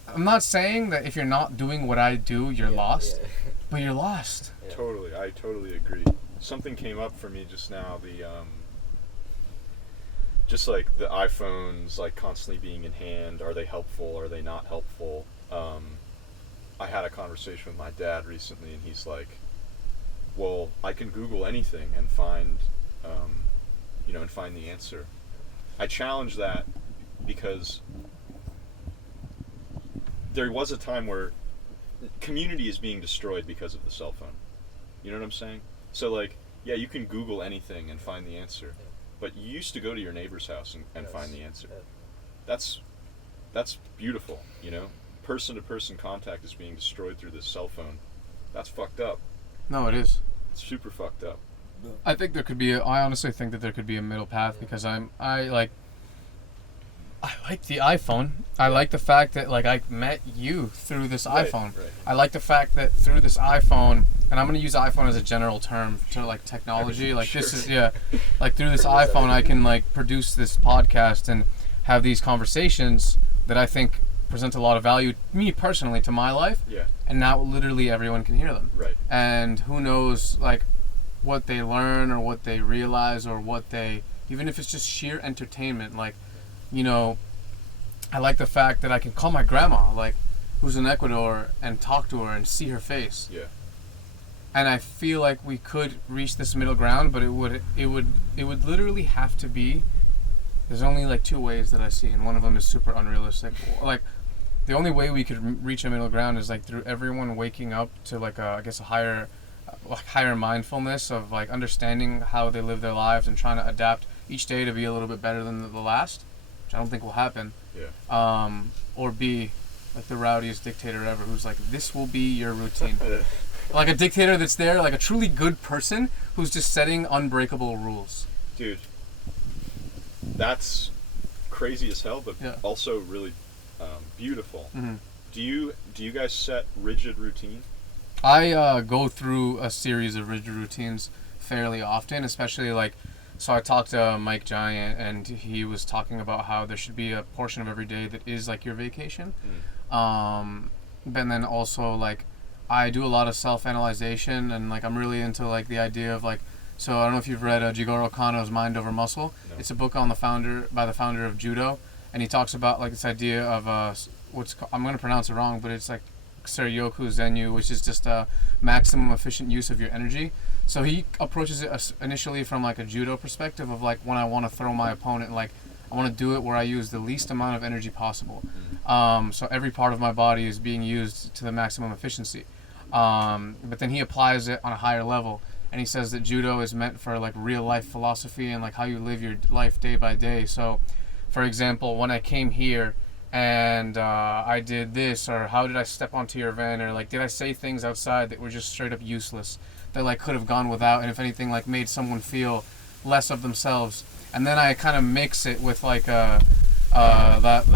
I'm not saying that if you're not doing what I do, you're lost, but you're lost. Yeah. Totally, I totally agree. Something came up for me just now. Just like the iPhones, like constantly being in hand. Are they helpful? Are they not helpful? I had a conversation with my dad recently, and he's like, "Well, I can Google anything and find, and find the answer." I challenge that because there was a time where community is being destroyed because of the cell phone. You know what I'm saying? So like, yeah, you can Google anything and find the answer, but you used to go to your neighbor's house and find the answer. That's beautiful, Person-to-person contact is being destroyed through this cell phone. That's fucked up. No, it is. It's super fucked up. I honestly think that there could be a middle path, because I like the iPhone. I like the fact that like I met you through this iPhone. Right. I like the fact that through this iPhone, and I'm gonna use iPhone as a general term to like technology. Like this is like through this iPhone I can like produce this podcast and have these conversations that I think present a lot of value, me personally, to my life. Yeah. And now literally everyone can hear them. Right. And who knows like what they learn or what they realize or what they, even if it's just sheer entertainment, like, I like the fact that I can call my grandma, like, who's in Ecuador, and talk to her and see her face. Yeah. And I feel like we could reach this middle ground, but it would literally have to be, there's only like two ways that I see, and one of them is super unrealistic. Like, the only way we could reach a middle ground is like through everyone waking up to like a higher mindfulness of like understanding how they live their lives and trying to adapt each day to be a little bit better than the last, which I don't think will happen. Yeah. Or be like the rowdiest dictator ever, who's like, this will be your routine. Like a dictator that's there, like a truly good person who's just setting unbreakable rules. Dude, that's crazy as hell, but also really beautiful. Mm-hmm. Do you guys set rigid routine? I go through a series of rigid routines fairly often, especially like So I talked to Mike Giant, and he was talking about how there should be a portion of every day that is like your vacation. But then also like I do a lot of self-analyzation, and like I'm really into like the idea of like, so I don't know if you've read Jigoro Kano's Mind Over Muscle. No. It's a book on the founder of judo, and he talks about like this idea of I'm going to pronounce it wrong, but it's like Seryoku Zenyu, which is just a maximum efficient use of your energy. So he approaches it initially from like a judo perspective of like when I want to throw my opponent, like I want to do it where I use the least amount of energy possible. So every part of my body is being used to the maximum efficiency. But then he applies it on a higher level, and he says that judo is meant for like real life philosophy and like how you live your life day by day. So, for example, when I came here and I did this, or how did I step onto your van, or like did I say things outside that were just straight up useless, that like could have gone without, and if anything like made someone feel less of themselves. And then I kind of mix it with like that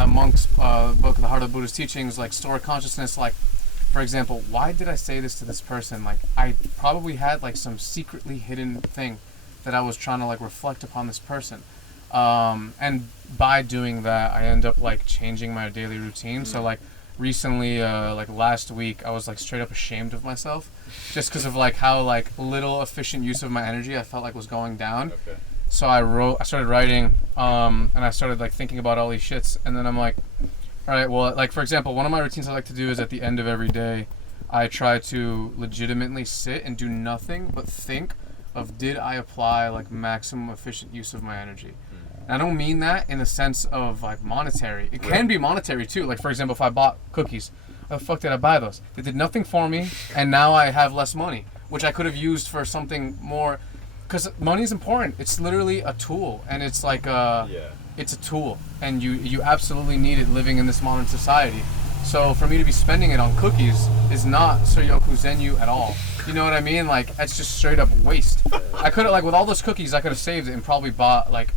monk's book, The Heart of the Buddha's Teachings, like store consciousness. Like, for example, why did I say this to this person? Like I probably had like some secretly hidden thing that I was trying to like reflect upon this person. And by doing that, I end up like changing my daily routine. So like recently, like last week, I was like straight up ashamed of myself, just because of like how like little efficient use of my energy I felt like was going down. Okay. So I started writing, and I started like thinking about all these shits, and then I'm like, all right, well, like for example, one of my routines I like to do is at the end of every day, I try to legitimately sit and do nothing but think of, did I apply like maximum efficient use of my energy? And I don't mean that in the sense of like monetary. It can be monetary too. Like for example, if I bought cookies, how the fuck did I buy those? They did nothing for me, and now I have less money, which I could have used for something more. Because money is important. It's literally a tool, and it's like it's a tool, and you absolutely need it living in this modern society. So for me to be spending it on cookies is not Seryoku Zenyu at all. You know what I mean? Like that's just straight up waste. I could have like with all those cookies, I could have saved it and probably bought like,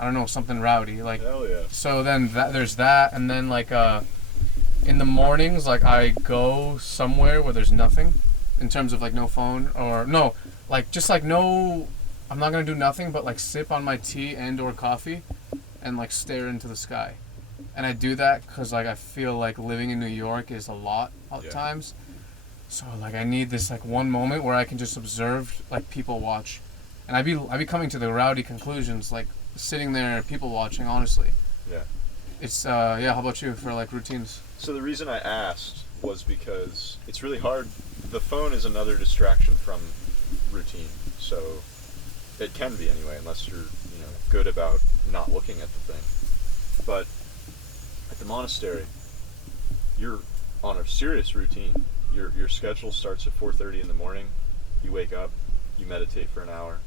I don't know, something rowdy. Like, hell yeah. So then there's that, and then like in the mornings, like I go somewhere where there's nothing, in terms of like no phone or no. Like, just like no, I'm not going to do nothing but like sip on my tea and or coffee and like stare into the sky. And I do that because like I feel like living in New York is a lot at times. So like I need this like one moment where I can just observe, like people watch. And I be coming to the rowdy conclusions, like sitting there people watching, honestly. Yeah. It's how about you for like routines? So the reason I asked was because it's really hard. The phone is another distraction from routine, so it can be anyway, unless you're good about not looking at the thing. But at the monastery, you're on a serious routine. Your schedule starts at 4:30 in the morning. You wake up, you meditate for an hour,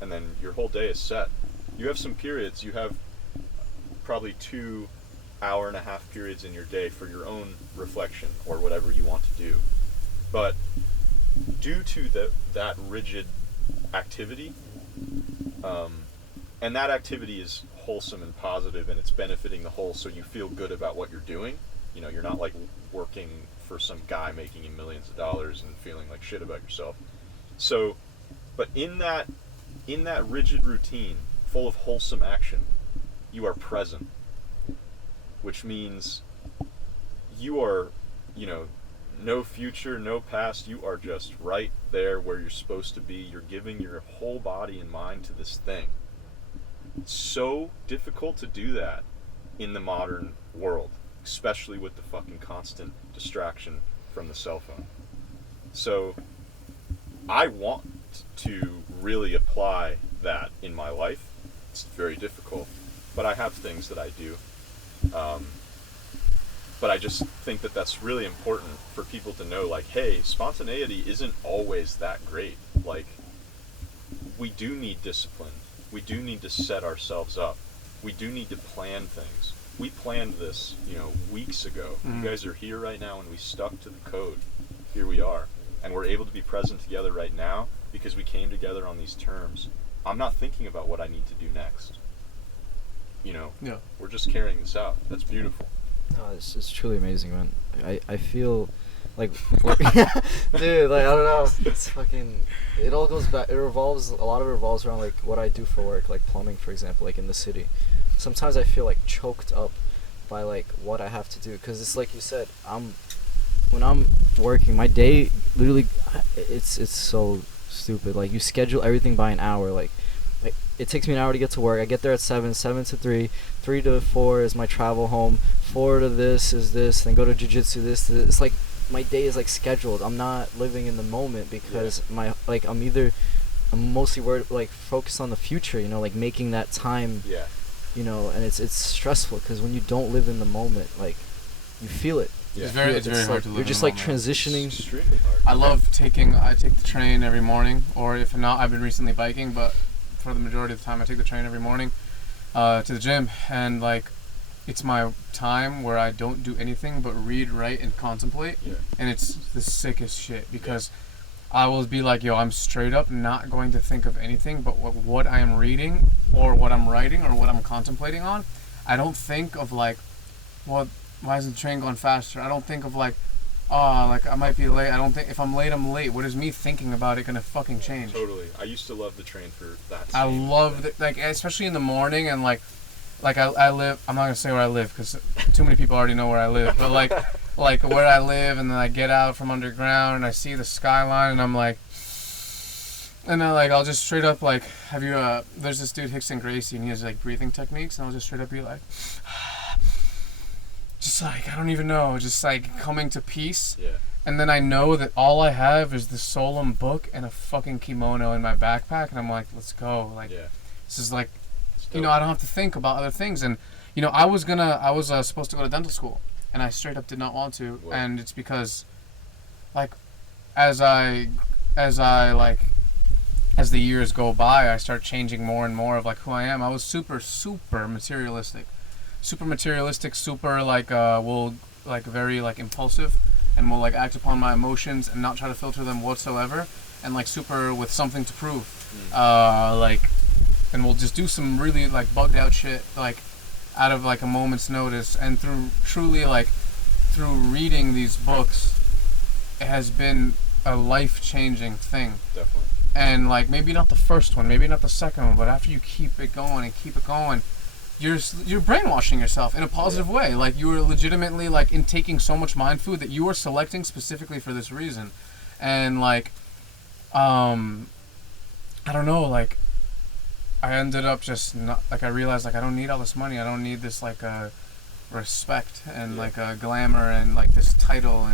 and then your whole day is set. You have some periods. You have probably 2 hour-and-a-half periods in your day for your own reflection or whatever you want to do. But due to that rigid activity, and that activity is wholesome and positive, and it's benefiting the whole, so you feel good about what you're doing. You're not like working for some guy making you millions of dollars and feeling like shit about yourself. So, but in that rigid routine, full of wholesome action, you are present, which means you are, no future, no past. You are just right there where you're supposed to be. You're giving your whole body and mind to this thing. It's so difficult to do that in the modern world, especially with the fucking constant distraction from the cell phone. So I want to really apply that in my life. It's very difficult, but I have things that I do. But I just think that that's really important for people to know, like, hey, spontaneity isn't always that great. Like, we do need discipline. We do need to set ourselves up. We do need to plan things. We planned this, weeks ago. You guys are here right now, and we stuck to the code. Here we are. And we're able to be present together right now because we came together on these terms. I'm not thinking about what I need to do next. We're just carrying this out. That's beautiful. No, it's truly amazing, man. I feel like, dude, like I don't know. It's fucking. It all goes back. It revolves. A lot of it revolves around like what I do for work, like plumbing, for example, like in the city. Sometimes I feel like choked up by like what I have to do, because it's like you said. When I'm working, my day literally, it's so stupid. Like you schedule everything by an hour. Like it takes me an hour to get to work. I get there at 7, 7 to 3, 3 to 4 is my travel home, 4 to this is this, then go to jiu-jitsu, this. It's like my day is like scheduled. I'm not living in the moment because I'm mostly worried, like focused on the future, like making that time, and it's stressful because when you don't live in the moment, like you feel it. It's very hard to live. You're just in like the moment. transitioning. It's extremely hard. I take the train every morning, or if not, I've been recently biking, but for the majority of the time I take the train every morning to the gym, and like it's my time where I don't do anything but read, write, and contemplate, and it's the sickest shit because I will be like, yo, I'm straight up not going to think of anything but what I am reading or what I'm writing or what I'm contemplating on. I don't think of like, well, why isn't the train going faster? I don't think of like, like I might be late. I don't think if I'm late, I'm late. What is me thinking about it gonna fucking change? Totally. I used to love the train for that. I love it, like especially in the morning and like I live. I'm not gonna say where I live because too many people already know where I live. But like where I live, and then I get out from underground and I see the skyline and I'm like, and then like I'll just straight up like, have you? There's this dude Hickson Gracie and he has like breathing techniques and I'll just straight up be like. Just like, I don't even know, just like coming to peace. Yeah. And then I know that all I have is the Solem book and a fucking kimono in my backpack. And I'm like, let's go. Like, this is like, I don't have to think about other things. And, I was supposed to go to dental school. And I straight up did not want to. What? And it's because, like, as the years go by, I start changing more and more of like who I am. I was super, super materialistic. Super like very like impulsive and will like act upon my emotions and not try to filter them whatsoever, and like super with something to prove, and we'll just do some really like bugged out shit like out of like a moment's notice. And through reading these books, it has been a life-changing thing. Definitely. And like maybe not the first one, maybe not the second one, but after you keep it going, you're brainwashing yourself in a positive way. Like you are legitimately like intaking so much mind food that you are selecting specifically for this reason. And like, I don't know, like I ended up just not like, I realized like I don't need all this money. I don't need this like respect and like a glamour and like this title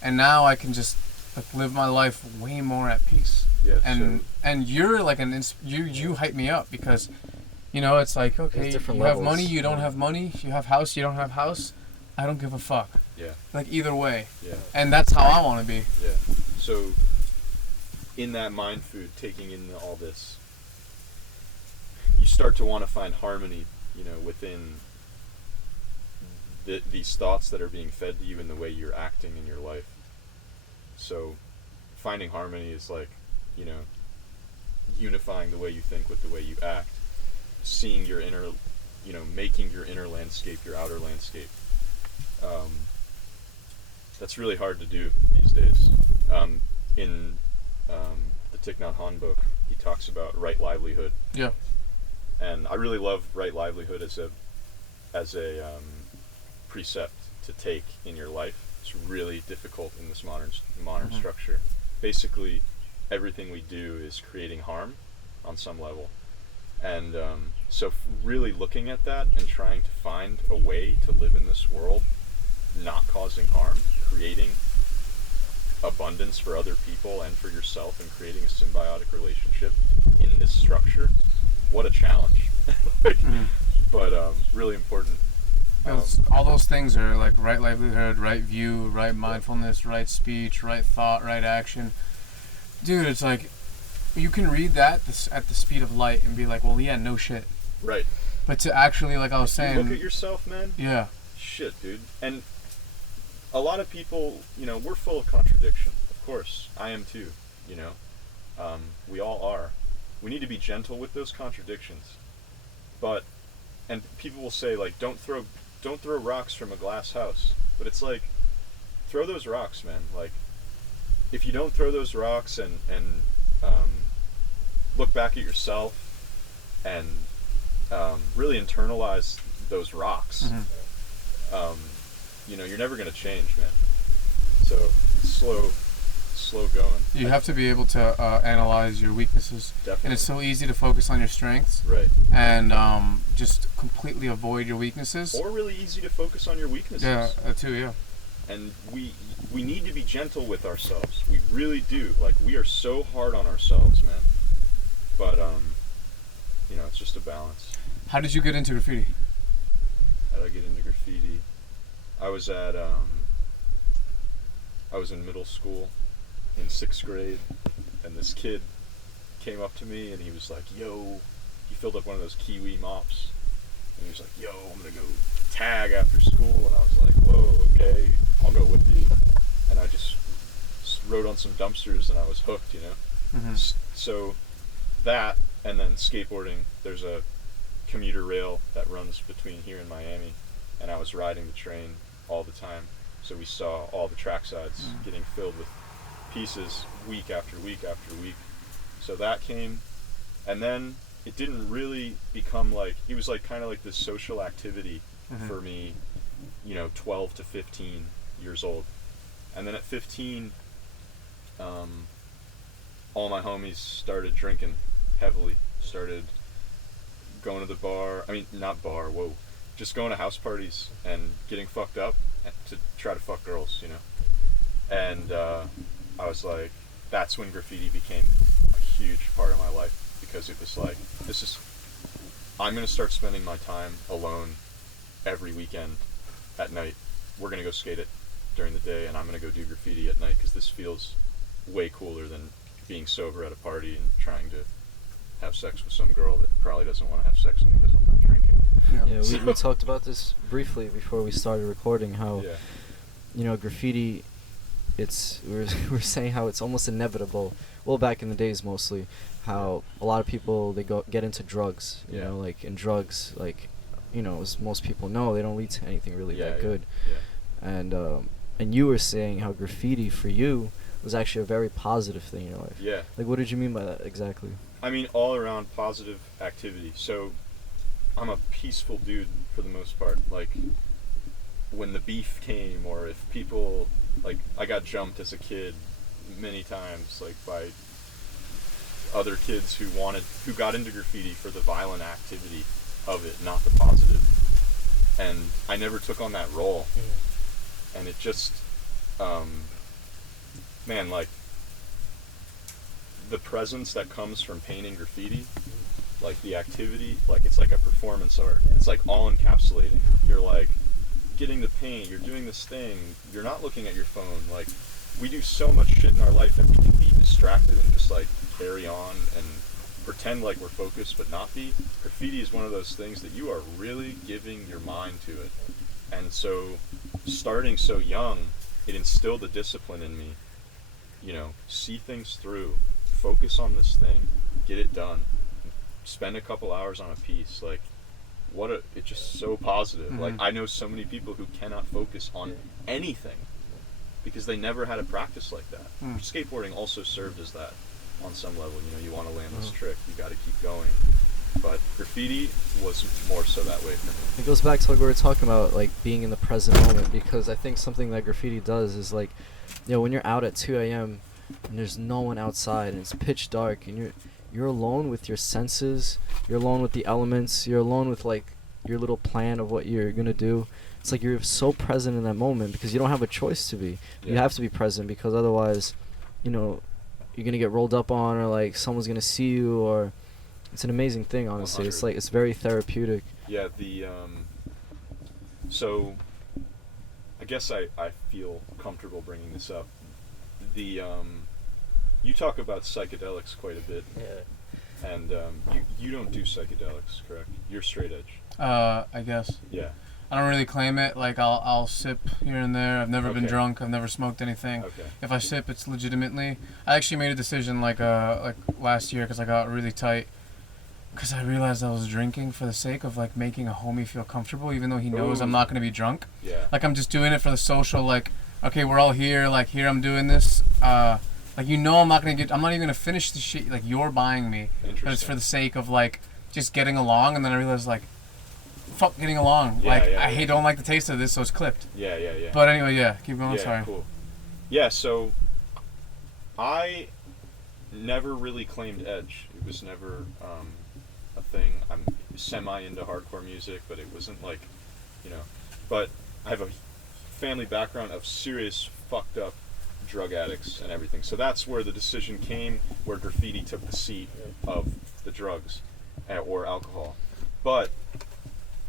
and now I can just like live my life way more at peace. Yeah. And you're like you hype me up because. It's like, okay, you have money, you don't have money, you have house, you don't have house. I don't give a fuck. Yeah. Like, either way. Yeah. And that's how I want to be. Yeah. So, in that mind food, taking in all this, you start to want to find harmony, within these thoughts that are being fed to you and the way you're acting in your life. So, finding harmony is like, unifying the way you think with the way you act. Seeing your inner, making your inner landscape your outer landscape. That's really hard to do these days. In the Thich Nhat Hanh book, he talks about right livelihood. Yeah. And I really love right livelihood as a precept to take in your life. It's really difficult in this modern structure. Basically, everything we do is creating harm on some level. And so really looking at that and trying to find a way to live in this world not causing harm, creating abundance for other people and for yourself, and creating a symbiotic relationship in this structure, what a challenge. But really important. All those things are like right livelihood, right view, right mindfulness, right speech, right thought, right action. Dude, it's like you can read that at the speed of light and be like, well, yeah, no shit. Right. But to actually, like I was saying... Look at yourself, man. Yeah. Shit, dude. And a lot of people, we're full of contradiction. Of course. I am too, We all are. We need to be gentle with those contradictions. And people will say, like, don't throw rocks from a glass house. But it's like, throw those rocks, man. Like, if you don't throw those rocks and look back at yourself and really internalize those rocks, you're never going to change, man. So slow going. You have to be able to analyze your weaknesses. Definitely. And it's so easy to focus on your strengths. Right. And just completely avoid your weaknesses. Or really easy to focus on your weaknesses. Yeah, that too, yeah. And we need to be gentle with ourselves. We really do. Like, we are so hard on ourselves, man. But it's just a balance. How did you get into graffiti? How did I get into graffiti? I was in middle school in 6th grade, and this kid came up to me and he was like, yo, he filled up one of those Kiwi mops, and he was like, yo, I'm gonna go tag after school. And I was like, whoa, okay, I'll go with you. And I just rode on some dumpsters and I was hooked, So that, and then skateboarding, there's a commuter rail that runs between here and Miami, and I was riding the train all the time. So we saw all the track sides getting filled with pieces week after week after week. So that came, and then it didn't really become like, it was like kind of like this social activity for me, 12 to 15 years old. And then at 15, all my homies started drinking heavily, started going to the bar, just going to house parties and getting fucked up to try to fuck girls, And I was like, that's when graffiti became a huge part of my life, because it was like, I'm going to start spending my time alone every weekend at night. We're going to go skate it during the day, and I'm going to go do graffiti at night, because this feels way cooler than being sober at a party and trying to have sex with some girl that probably doesn't want to have sex with me because I'm not drinking. Yeah, we talked about this briefly before we started recording, how graffiti, we're saying how it's almost inevitable. Well, back in the days mostly, how a lot of people, they get into drugs, and drugs, as most people know, they don't lead to anything really that good. And you were saying how graffiti for you was actually a very positive thing in your life. Yeah. Like, what did you mean by that exactly? I mean, all around positive activity. So I'm a peaceful dude for the most part. Like, when the beef came, or if people, like, I got jumped as a kid many times, like, by other kids who got into graffiti for the violent activity of it, not the positive. And I never took on that role. And it just, like, the presence that comes from painting graffiti, like the activity, like, it's like a performance art. It's like all encapsulating. You're like getting the paint, you're doing this thing, you're not looking at your phone. Like, we do so much shit in our life that we can be distracted and just like carry on and pretend like we're focused but not be. Graffiti is one of those things that you are really giving your mind to it. And so, starting so young, it instilled a discipline in me. See things through, focus on this thing, get it done, spend a couple hours on a piece. Like, it's just so positive. Like, I know so many people who cannot focus on anything because they never had a practice like that. Skateboarding also served as that on some level. You want to land this trick, you got to keep going. But graffiti was more so that way for me. It goes back to what we were talking about, like, being in the present moment, because I think something that graffiti does is, like, when you're out at 2 a.m. and there's no one outside and it's pitch dark and you're alone with your senses, you're alone with the elements, you're alone with, like, your little plan of what you're gonna do. It's like you're so present in that moment because you don't have a choice to be. You have to be present, because otherwise, you're gonna get rolled up on, or like someone's gonna see you, or it's an amazing thing, honestly. 100. It's like, it's very therapeutic. Yeah, so I guess I feel comfortable bringing this up. You talk about psychedelics quite a bit. Yeah. And you don't do psychedelics, correct? You're straight edge. I guess. Yeah. I don't really claim it. Like, I'll sip here and there. I've never been drunk. I've never smoked anything. Okay. If I sip, it's legitimately. I actually made a decision like last year, because I got really tight. Because I realized I was drinking for the sake of, like, making a homie feel comfortable, even though he knows I'm not going to be drunk. Yeah. Like, I'm just doing it for the social, like, okay, we're all here. Like here, I'm doing this. Like I'm not I'm not even gonna finish the shit. Like you're buying me, but it's Interesting. for the sake of like just getting along. And then I realized like, fuck getting along. Yeah, Like yeah, I yeah. hate don't like the taste of this, so it's clipped. Yeah, yeah, yeah. But anyway, yeah, keep going. Yeah, Sorry. cool. Yeah, so I never really claimed edge. It was never a thing. I'm semi into hardcore music, but it wasn't like, you know. But I have a family background of serious fucked up drug addicts and everything. So that's where the decision came, where graffiti took the seat of the drugs or alcohol. But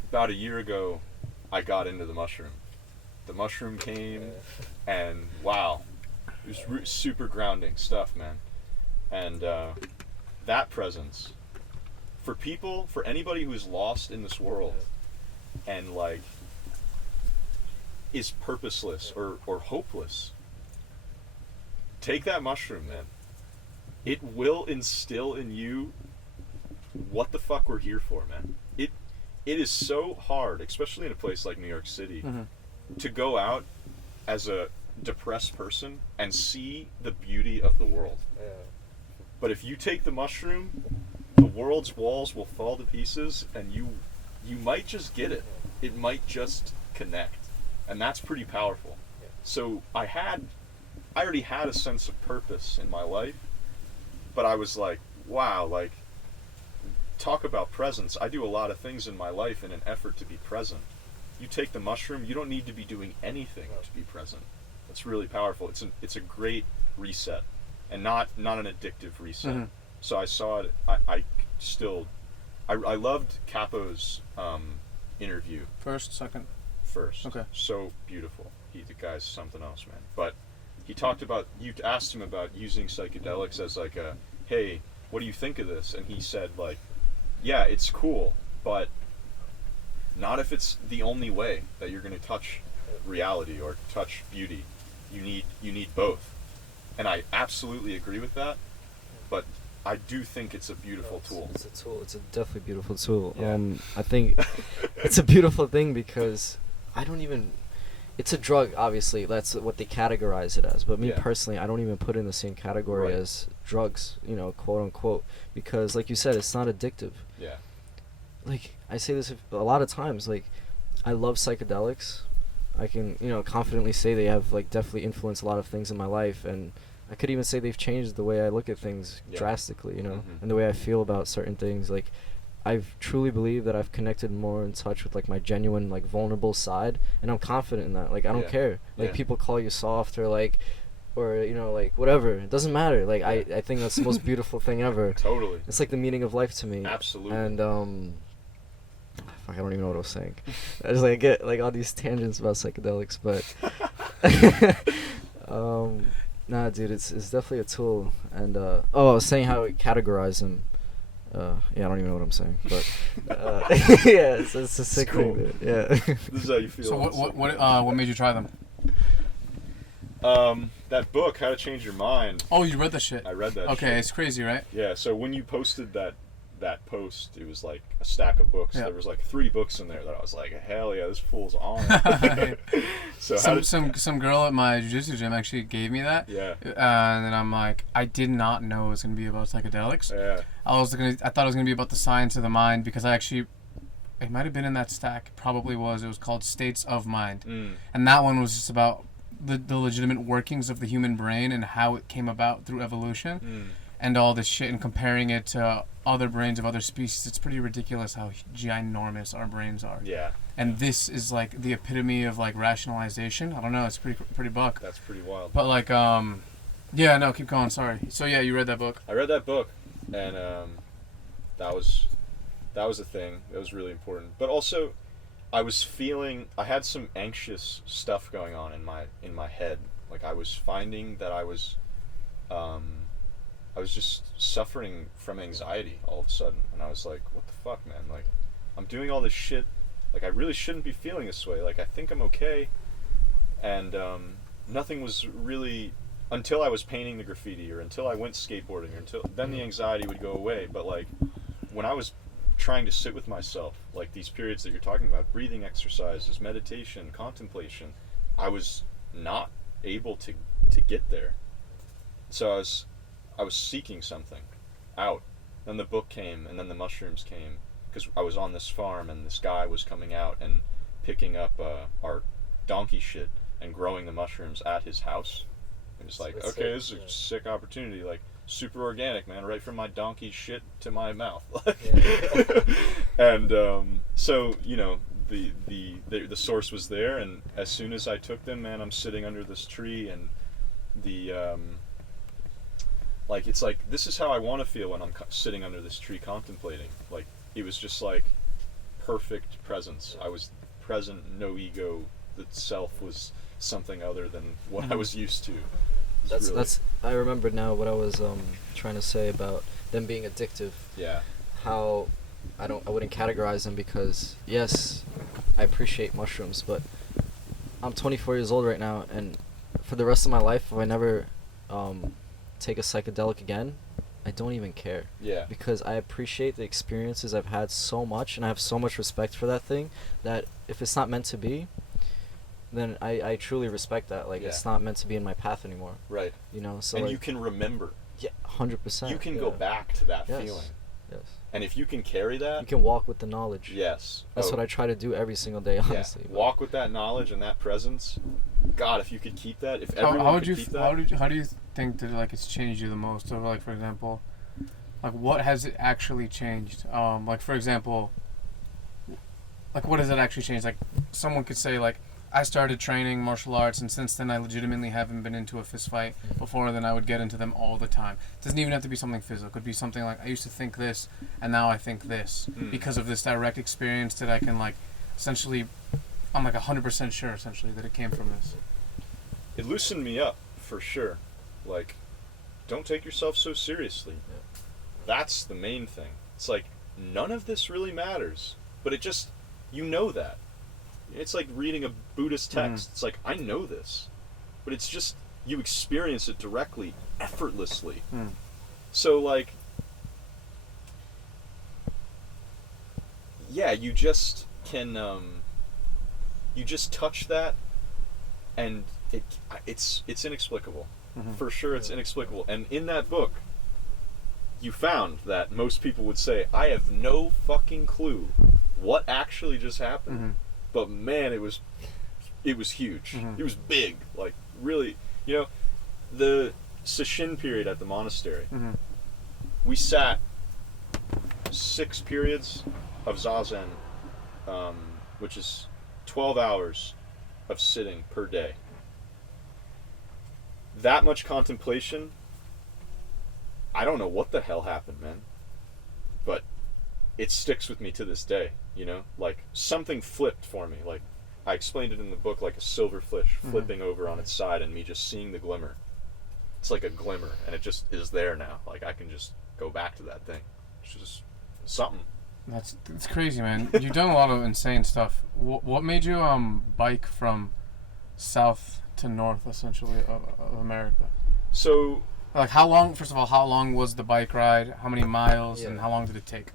about a year ago, I got into the mushroom. The mushroom came, and wow, it was super grounding stuff, man. And that presence, for anybody who is lost in this world and like is purposeless or hopeless, take that mushroom, man. It will instill in you what the fuck we're here for, man. It is so hard, especially in a place like New York City, to go out as a depressed person and see the beauty of the world. Yeah. But if you take the mushroom, the world's walls will fall to pieces, and you might just get it. It might just connect, and that's pretty powerful. So I already had a sense of purpose in my life, but I was like, wow, like, talk about presence. I do a lot of things in my life in an effort to be present. You take the mushroom, you don't need to be doing anything to be present. That's really powerful. It's a great reset, and not an addictive reset. Mm-hmm. So I saw it. I loved Capo's interview First, second. first. Okay. So beautiful. The guy's something else, man. But he talked about, you asked him about using psychedelics as like a, hey, what do you think of this? And he said like, yeah, it's cool, but not if it's the only way that you're going to touch reality or touch beauty. You need both. And I absolutely agree with that, but I do think it's a beautiful tool. It's a tool. It's a definitely beautiful tool. Yeah. I think it's a beautiful thing because it's a drug, obviously. That's what they categorize it as. But me Yeah. personally, I don't even put it in the same category Right. as drugs, quote unquote, because like you said, it's not addictive. Yeah. Like I say this a lot of times, like I love psychedelics. I can, confidently say they have like definitely influenced a lot of things in my life, and I could even say they've changed the way I look at things Yeah. drastically, Mhm. and the way I feel about certain things. Like I've truly believe that I've connected more in touch with like my genuine, like vulnerable side, and I'm confident in that. Like I don't Yeah. care. Like Yeah. people call you soft or like like whatever. It doesn't matter. Like Yeah. I think that's the most beautiful thing ever. Totally. It's like the meaning of life to me. Absolutely. And fuck, I don't even know what I was saying. I just like get like all these tangents about psychedelics, but nah, dude, it's definitely a tool. And I was saying how it categorized them. Yeah, I don't even know what I'm saying, but yeah, it's a sick cool. thing, dude. Yeah. This is how you feel. So on what made you try them? that book, How to Change Your Mind. Oh, you read the shit. I read that. Okay, shit. it's crazy, right? Yeah. So when you posted that post, it was like a stack of books. Yeah. There was like 3 books in there that I was like, hell yeah, this fool's on. So Some girl at my jiu-jitsu gym actually gave me that. Yeah. And then I'm like, I did not know it was gonna be about psychedelics. Yeah. I thought it was gonna be about the science of the mind, because it might have been in that stack. It probably was. It was called States of Mind, and that one was just about the legitimate workings of the human brain and how it came about through evolution. And all this shit, and comparing it to other brains of other species. It's pretty ridiculous how ginormous our brains are. Yeah. And this is like the epitome of like rationalization. I don't know, it's pretty buck. That's pretty wild. But like yeah, no, keep going, sorry. So yeah, you read that book. I read that book, and that was a thing. That was really important. But also, I had some anxious stuff going on in my head. Like I was finding that I was just suffering from anxiety all of a sudden, and I was like, what the fuck, man? Like, I'm doing all this shit, like I really shouldn't be feeling this way. Like I think I'm okay, and nothing was really, until I was painting the graffiti, or until I went skateboarding, or then the anxiety would go away. But like when I was trying to sit with myself, like these periods that you're talking about, breathing exercises, meditation, contemplation, I was not able to get there. So I was seeking something out. Then the book came, and then the mushrooms came, because I was on this farm, and this guy was coming out and picking up our donkey shit and growing the mushrooms at his house. It was like, That's okay, sick, this is yeah. a sick opportunity, like super organic, man, right from my donkey shit to my mouth. Yeah. And so, you know, the source was there, and as soon as I took them, man, I'm sitting under this tree, and the like, it's like, this is how I want to feel when I'm sitting under this tree contemplating. Like, it was just like perfect presence. I was present, no ego. The self was something other than what I was used to. That's I remember now what I was trying to say about them being addictive. Yeah. How I wouldn't categorize them, because yes, I appreciate mushrooms, but I'm 24 years old right now, and for the rest of my life, if I never take a psychedelic again, I don't even care. Yeah. Because I appreciate the experiences I've had so much, and I have so much respect for that thing, that if it's not meant to be, then I truly respect that. Like, Yeah. it's not meant to be in my path anymore. Right. You know, so And like, you can remember. yeah, 100%. You can yeah. go back to that Yes. feeling. Yes. And if you can carry that, You can walk with the knowledge. yes. That's what I try to do every single day, honestly. Yeah. Walk with that knowledge and that presence. God, if you could keep that, if everyone How would could you keep that. how do you think that like it's changed you the most? Or like, for example, like what has it actually changed? Like, for example, like what has it actually changed? Like, someone could say like, I started training martial arts, and since then I legitimately haven't been into a fist fight. Before then I would get into them all the time. It doesn't even have to be something physical. It could be something like, I used to think this and now I think this because of this direct experience that I can like essentially, I'm like 100% sure essentially that it came from this. It loosened me up, for sure. Like, don't take yourself so seriously. Yeah. That's the main thing. It's like, none of this really matters. But it just, you know that. It's like reading a Buddhist text. It's like, I know this. But it's just, you experience it directly, effortlessly. So, like, yeah, you just can, you just touch that, and it's inexplicable. For sure, it's inexplicable. And in that book, you found that most people would say, I have no fucking clue what actually just happened. But man, it was huge. It was big. Like, really, you know, the Sesshin period at the monastery, we sat 6 periods of zazen, which is 12 hours of sitting per day. That much contemplation, I don't know what the hell happened, man. But it sticks with me to this day, you know? Like, something flipped for me. Like, I explained it in the book, like a silver fish flipping over on its side and me just seeing the glimmer. It's like a glimmer, and it just is there now. Like, I can just go back to that thing. It's just something. That's crazy, man. You've done a lot of insane stuff. What made you bike from south to north, essentially, of America? So, Like, how long? First of all, how long was the bike ride? How many miles, and how long did it take?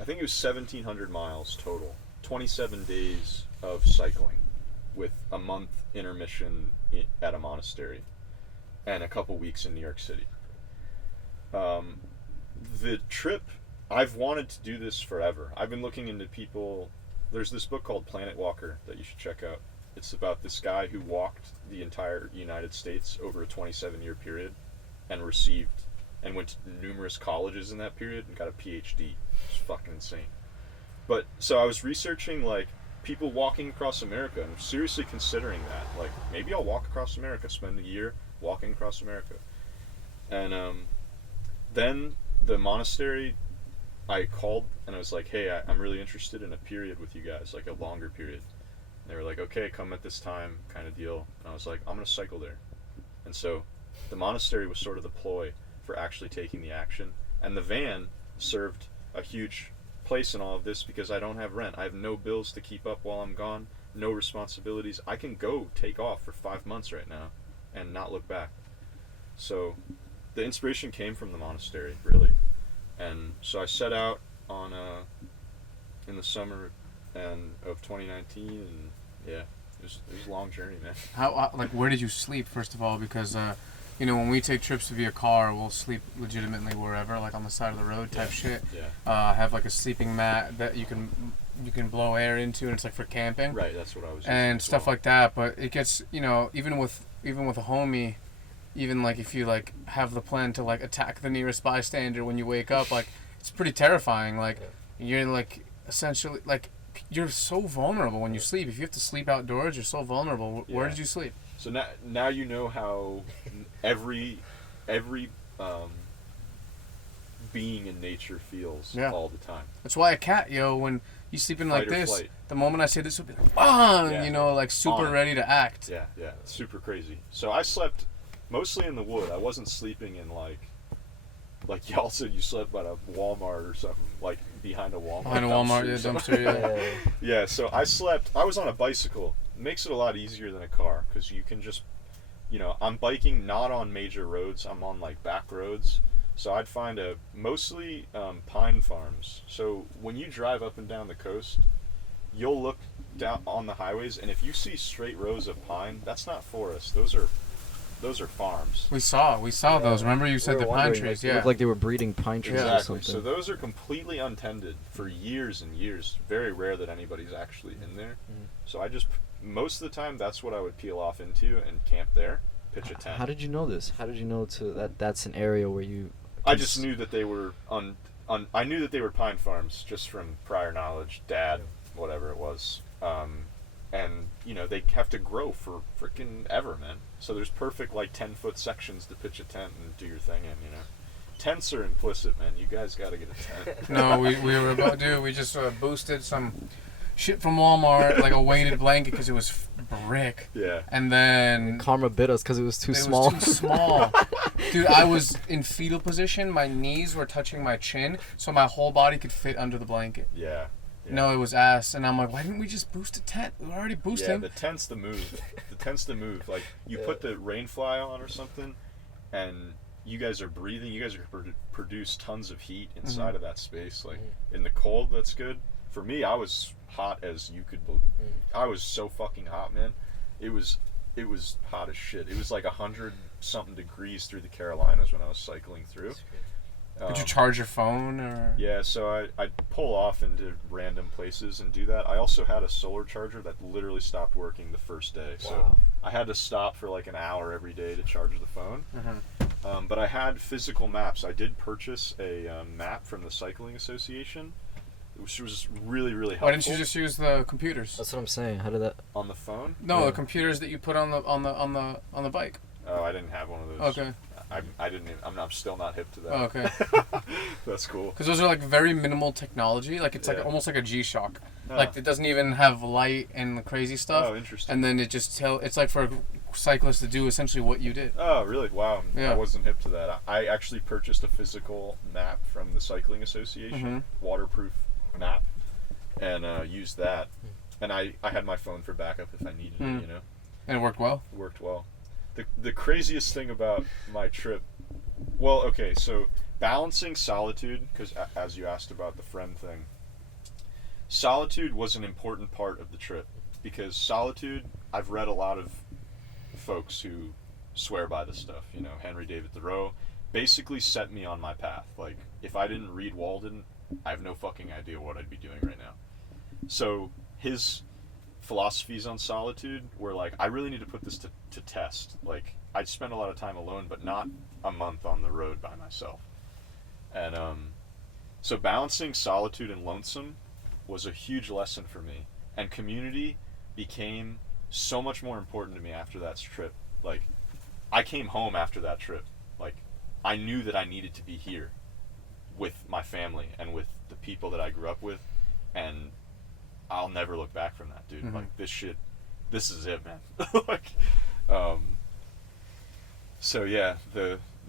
I think it was 1,700 miles total. 27 days of cycling with a month intermission at a monastery and a couple weeks in New York City. The trip, I've wanted to do this forever. I've been looking into people. There's this book called Planet Walker that you should check out. It's about this guy who walked the entire United States over a 27-year period and went to numerous colleges in that period and got a PhD. It's fucking insane. But so I was researching like people walking across America, and I'm seriously considering that. Like, maybe I'll walk across America, spend a year walking across America. And then the monastery, I called and I was like, hey, I'm really interested in a period with you guys, like a longer period. And they were like, okay, come at this time, kind of deal. And I was like, I'm gonna cycle there. And so the monastery was sort of the ploy for actually taking the action, and the van served a huge place in all of this because I don't have rent. I have no bills to keep up while I'm gone, no responsibilities. I can go take off for 5 months right now and not look back. So the inspiration came from the monastery, really. And so I set out on in the summer of 2019, and yeah, It was a long journey, man. How like where did you sleep first of all? Because you know, when we take trips via car, we'll sleep legitimately wherever, like on the side of the road type shit. Yeah. Have like a sleeping mat that you can blow air into, and it's like for camping. Right, that's what I was using And as stuff well. like that. But it gets, you know, even with a homie, even like if you like have the plan to like attack the nearest bystander when you wake up, like it's pretty terrifying. Like you're like essentially like you're so vulnerable when you sleep. If you have to sleep outdoors, you're so vulnerable. Where Yeah. did you sleep? So now you know how every being in nature feels Yeah. all the time. That's why a cat, yo, when you sleep in like Fight or this, flight. the moment I say this, would be like, bang, Yeah. you know, like super On it. ready to act. Yeah, super crazy. So I slept mostly in the wood. I wasn't sleeping in like y'all said you slept by a Walmart or something, like behind a Walmart. Behind a Walmart, yeah, dumpster, yeah. Yeah, so I was on a bicycle. It makes it a lot easier than a car because you can just, you know, I'm biking not on major roads. I'm on like back roads. So I'd find mostly pine farms. So when you drive up and down the coast, you'll look down on the highways, and if you see straight rows of pine, that's not forest. Those are farms. We saw those. Remember you said We the were pine wondering, trees, It yeah. looked like they were breeding pine trees or Exactly. something. So those are completely untended for years and years. Very rare that anybody's actually in there. So I just most of the time that's what I would peel off into and camp there, pitch a tent. How did you know this? How did you know that's an area where you? I just knew that they were I knew that they were pine farms just from prior knowledge, dad, whatever it was. And you know they have to grow for freaking ever, man. So there's perfect like 10-foot sections to pitch a tent and do your thing in. You know, tents are implicit, man. You guys got to get a tent. No, we were about to. We just boosted some shit from Walmart, like a weighted blanket, because it was brick. Yeah. And then Karma bit us because it was too it small. was too small. Dude, I was in fetal position. My knees were touching my chin, so my whole body could fit under the blanket. Yeah. No, it was ass. And I'm like, why didn't we just boost a tent? We already boosted Yeah, him. the tent's the move. The tent's the move. Like you put the rain fly on or something, and you guys are breathing. You guys are produce tons of heat inside of that space. Like in the cold, that's good. For me, I was hot as you could. I was so fucking hot, man. It was hot as shit. It was like 100-something degrees through the Carolinas when I was cycling through. Did you charge your phone or? Yeah, so I'd pull off into random places and do that. I also had a solar charger that literally stopped working the first day. So Wow. I had to stop for like an hour every day to charge the phone. But I had physical maps. I did purchase a map from the Cycling Association, which was really, really helpful. Why didn't you just use the computers? That's what I'm saying. How did that? on the phone? No, Yeah. the computers that you put on the bike. Oh, I didn't have one of those. Okay. I didn't. I'm still not hip to that. Oh, okay. That's cool. Because those are like very minimal technology. Like it's like Yeah. almost like a G-Shock. Huh. Like it doesn't even have light and the crazy stuff. Oh, interesting. And then it just it's like for cyclists to do essentially what you did. Oh, really? Wow. Yeah. I wasn't hip to that. I actually purchased a physical map from the Cycling Association, waterproof map, and used that. And I had my phone for backup if I needed it, you know? And it worked well. It worked well. The craziest thing about my trip, well, okay, so balancing solitude, because as you asked about the friend thing, solitude was an important part of the trip, because solitude, I've read a lot of folks who swear by this stuff, you know, Henry David Thoreau basically set me on my path. Like, if I didn't read Walden, I have no fucking idea what I'd be doing right now. So his philosophies on solitude were like, I really need to put this to test. Like, I'd spend a lot of time alone, but not a month on the road by myself. And so balancing solitude and lonesome was a huge lesson for me, and community became so much more important to me after that trip. Like, I came home after that trip. Like, I knew that I needed to be here with my family and with the people that I grew up with, and I'll never look back from that, dude. Like, this is it, man. Like, so yeah,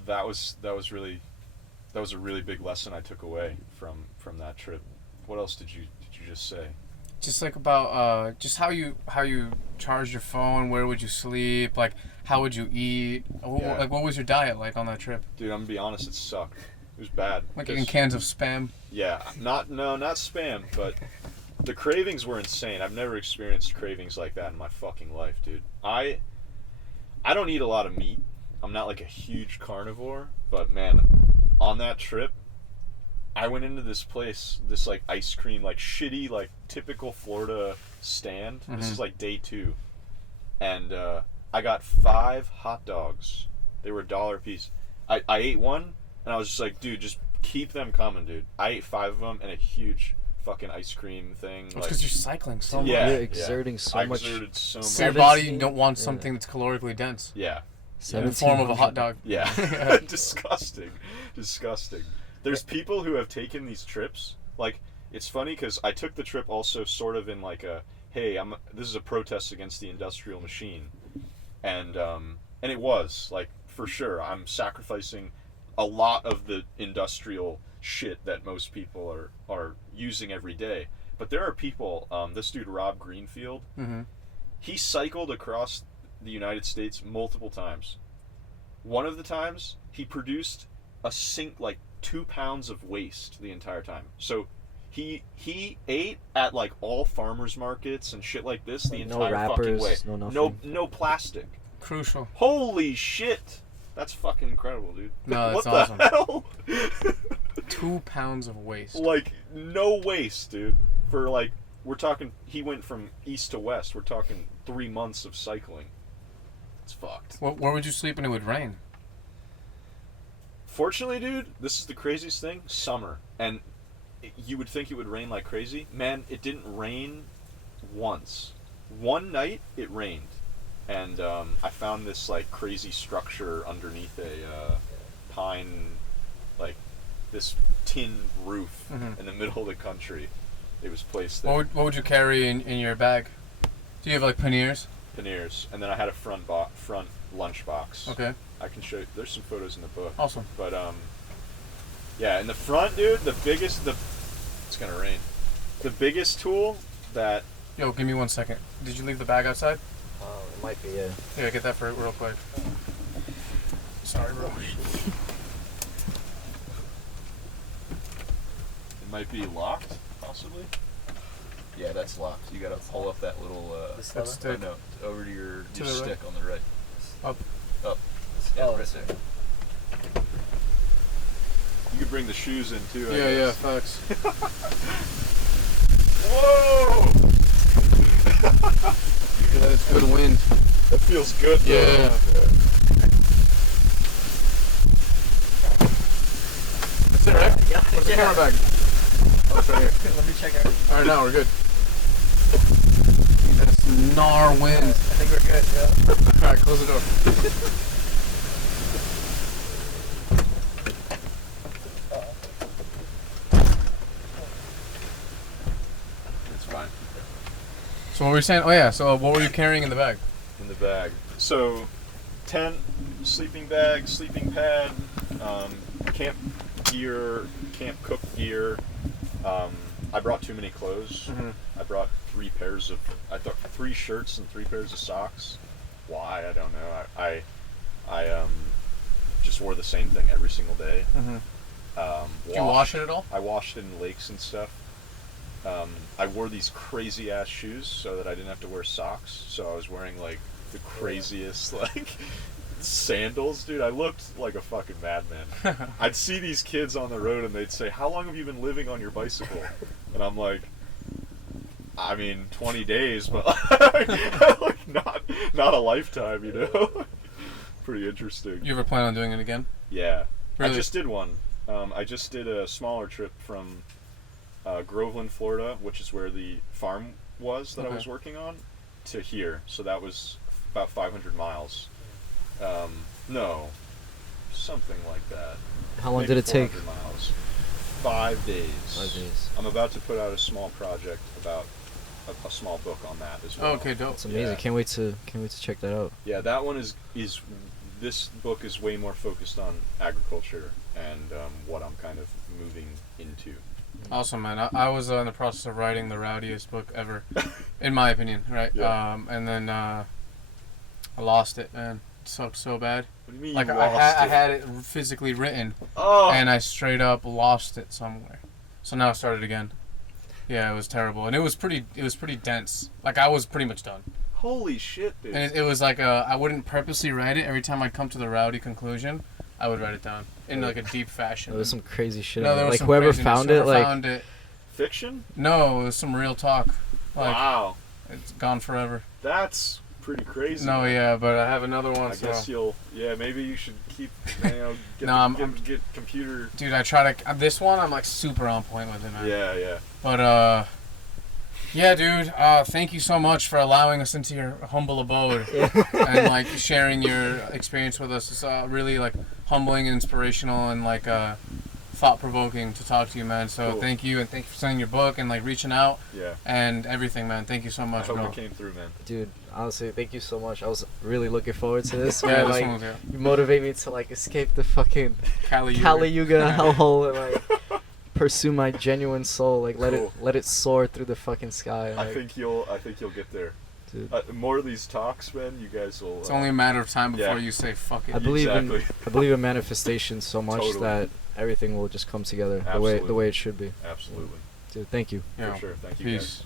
that was a really big lesson I took away from that trip. What else did you just say? Just like about just how you charge your phone, where would you sleep, like how would you eat, Yeah. like what was your diet like on that trip? Dude, I'm gonna be honest, it sucked. It was bad. Like because- in cans of Spam. Yeah, not spam, but The cravings were insane. I've never experienced cravings like that in my fucking life, dude. I don't eat a lot of meat. I'm not like a huge carnivore, but man, on that trip, I went into this place, this like ice cream, like shitty, like typical Florida stand. This is like day 2, and I got 5 hot dogs. They were $1 a piece. I ate one, and I was just like, dude, just keep them coming, dude. I ate 5 of them and a huge fucking ice cream thing. It's because you're cycling so much. Yeah, You're exerting so much. I exerted so So your much. body don't want something that's calorically dense. Yeah. In the form of a hot dog. Yeah. Disgusting. Disgusting. There's people who have taken these trips. Like, it's funny because I took the trip also sort of in like a, hey, this is a protest against the industrial machine. And it was, like, for sure, I'm sacrificing a lot of the industrial shit that most people are using every day. But there are people, this dude Rob Greenfield, he cycled across the United States multiple times. One of the times, he produced like 2 pounds of waste the entire time. So he ate at like all farmers markets and shit like this the entire fucking way. No nothing. No plastic. Crucial. Holy shit. That's fucking incredible, dude. No, that's what awesome. the hell? 2 pounds of waste. Like, no waste, dude. For like, we're talking, he went from east to west. We're talking 3 months of cycling. It's fucked. Where would you sleep when it would rain? Fortunately, dude, this is the craziest thing. Summer. And you would think it would rain like crazy. Man, it didn't rain once. One night, it rained. And I found this, like, crazy structure underneath a pine, like, this tin roof in the middle of the country. It was placed there. What would you carry in your bag? Do you have, like, panniers? Panniers. And then I had a front lunch box. Okay. I can show you. There's some photos in the book. Awesome. But, yeah, in the front, dude, it's gonna rain. The biggest tool that... Yo, give me 1 second. Did you leave the bag outside? It might be, yeah. Yeah, get that for real quick. Sorry, bro. It might be locked, possibly. Yeah, that's locked. You gotta pull up that little, That's stick. no, over to your To the stick on the right. Up. Yeah, Oh, right there. You could bring the shoes in, too, I Yeah, guess. facts. Whoa! Yeah, it's good wind. That feels good, though. Yeah. That's it, right? Yeah, Where's the camera bag? Oh, it's right here. Let me check out. Alright, now we're good. That's gnar wind. I think we're good, yeah. Alright, close the door. It's fine. So what were you saying? Oh yeah, so what were you carrying in the bag? In the bag. So, tent, sleeping bag, sleeping pad, camp gear, camp cook gear. I brought too many clothes. I brought 3 shirts and 3 pairs of socks. Why? I don't know. I just wore the same thing every single day. Did you wash it at all? I washed it in lakes and stuff. I wore these crazy ass shoes so that I didn't have to wear socks. So I was wearing like the craziest like sandals, dude. I looked like a fucking madman. I'd see these kids on the road and they'd say, "How long have you been living on your bicycle?" And I'm like, I mean, 20 days, but like not a lifetime, you know. Pretty interesting. You ever plan on doing it again? Yeah, Really? I just did one. I just did a smaller trip from Groveland, Florida, which is where the farm was that I was working on, to here. So that was about 500 miles. No, something like that. How long Maybe did it take? 400 miles. 5 days. 5 days. I'm about to put out a small project about a small book on that as well. Oh, okay, dope. It's amazing. Yeah. Can't wait to check that out. Yeah, that one is this book is way more focused on agriculture and what I'm kind of moving into. Awesome, man. I was in the process of writing the rowdiest book ever, in my opinion, right? Yeah. And then I lost it, man. It sucked so bad. What do you mean Like you I lost it? had it physically written, Oh. and I straight up lost it somewhere. So now I started again. Yeah, it was terrible, and it was pretty dense. Like I was pretty much done. Holy shit, dude. And it was like I wouldn't purposely write it. Every time I'd come to the rowdy conclusion, I would write it down in like a deep fashion. There was some crazy shit. No, in there it. was Like some whoever craziness. found it, Whoever like found it. Fiction? No, it was some real talk. Like, Wow. it's gone forever. That's pretty crazy. No, man. yeah, but I have another one. I guess maybe you should keep, get, No, I'm- get computer. Dude, I try to. This one, I'm like super on point with it, man. Yeah. But yeah, dude. Thank you so much for allowing us into your humble abode and like sharing your experience with us. It's really like humbling and inspirational and like thought provoking to talk to you, man. So Cool. thank you, and thank you for sending your book and like reaching out Yeah. and everything, man. Thank you so I much, hope bro. it came through, man. dude, honestly, thank you so much. I was really looking forward to this. Yeah, Man. this Like, one was you motivate me to like escape the fucking Kali Kali Yuga hellhole and like pursue my genuine soul. Like Cool. let it soar through the fucking sky. I Like, think you'll get there. dude. More of these talks, man. You guys will. It's only a matter of time before yeah. you say fuck it. I believe Exactly. I believe in manifestation so much Totally. that everything will just come together the Absolutely. way it should be. Absolutely. Dude, thank you. Yeah. For sure. Thank you, Peace. guys.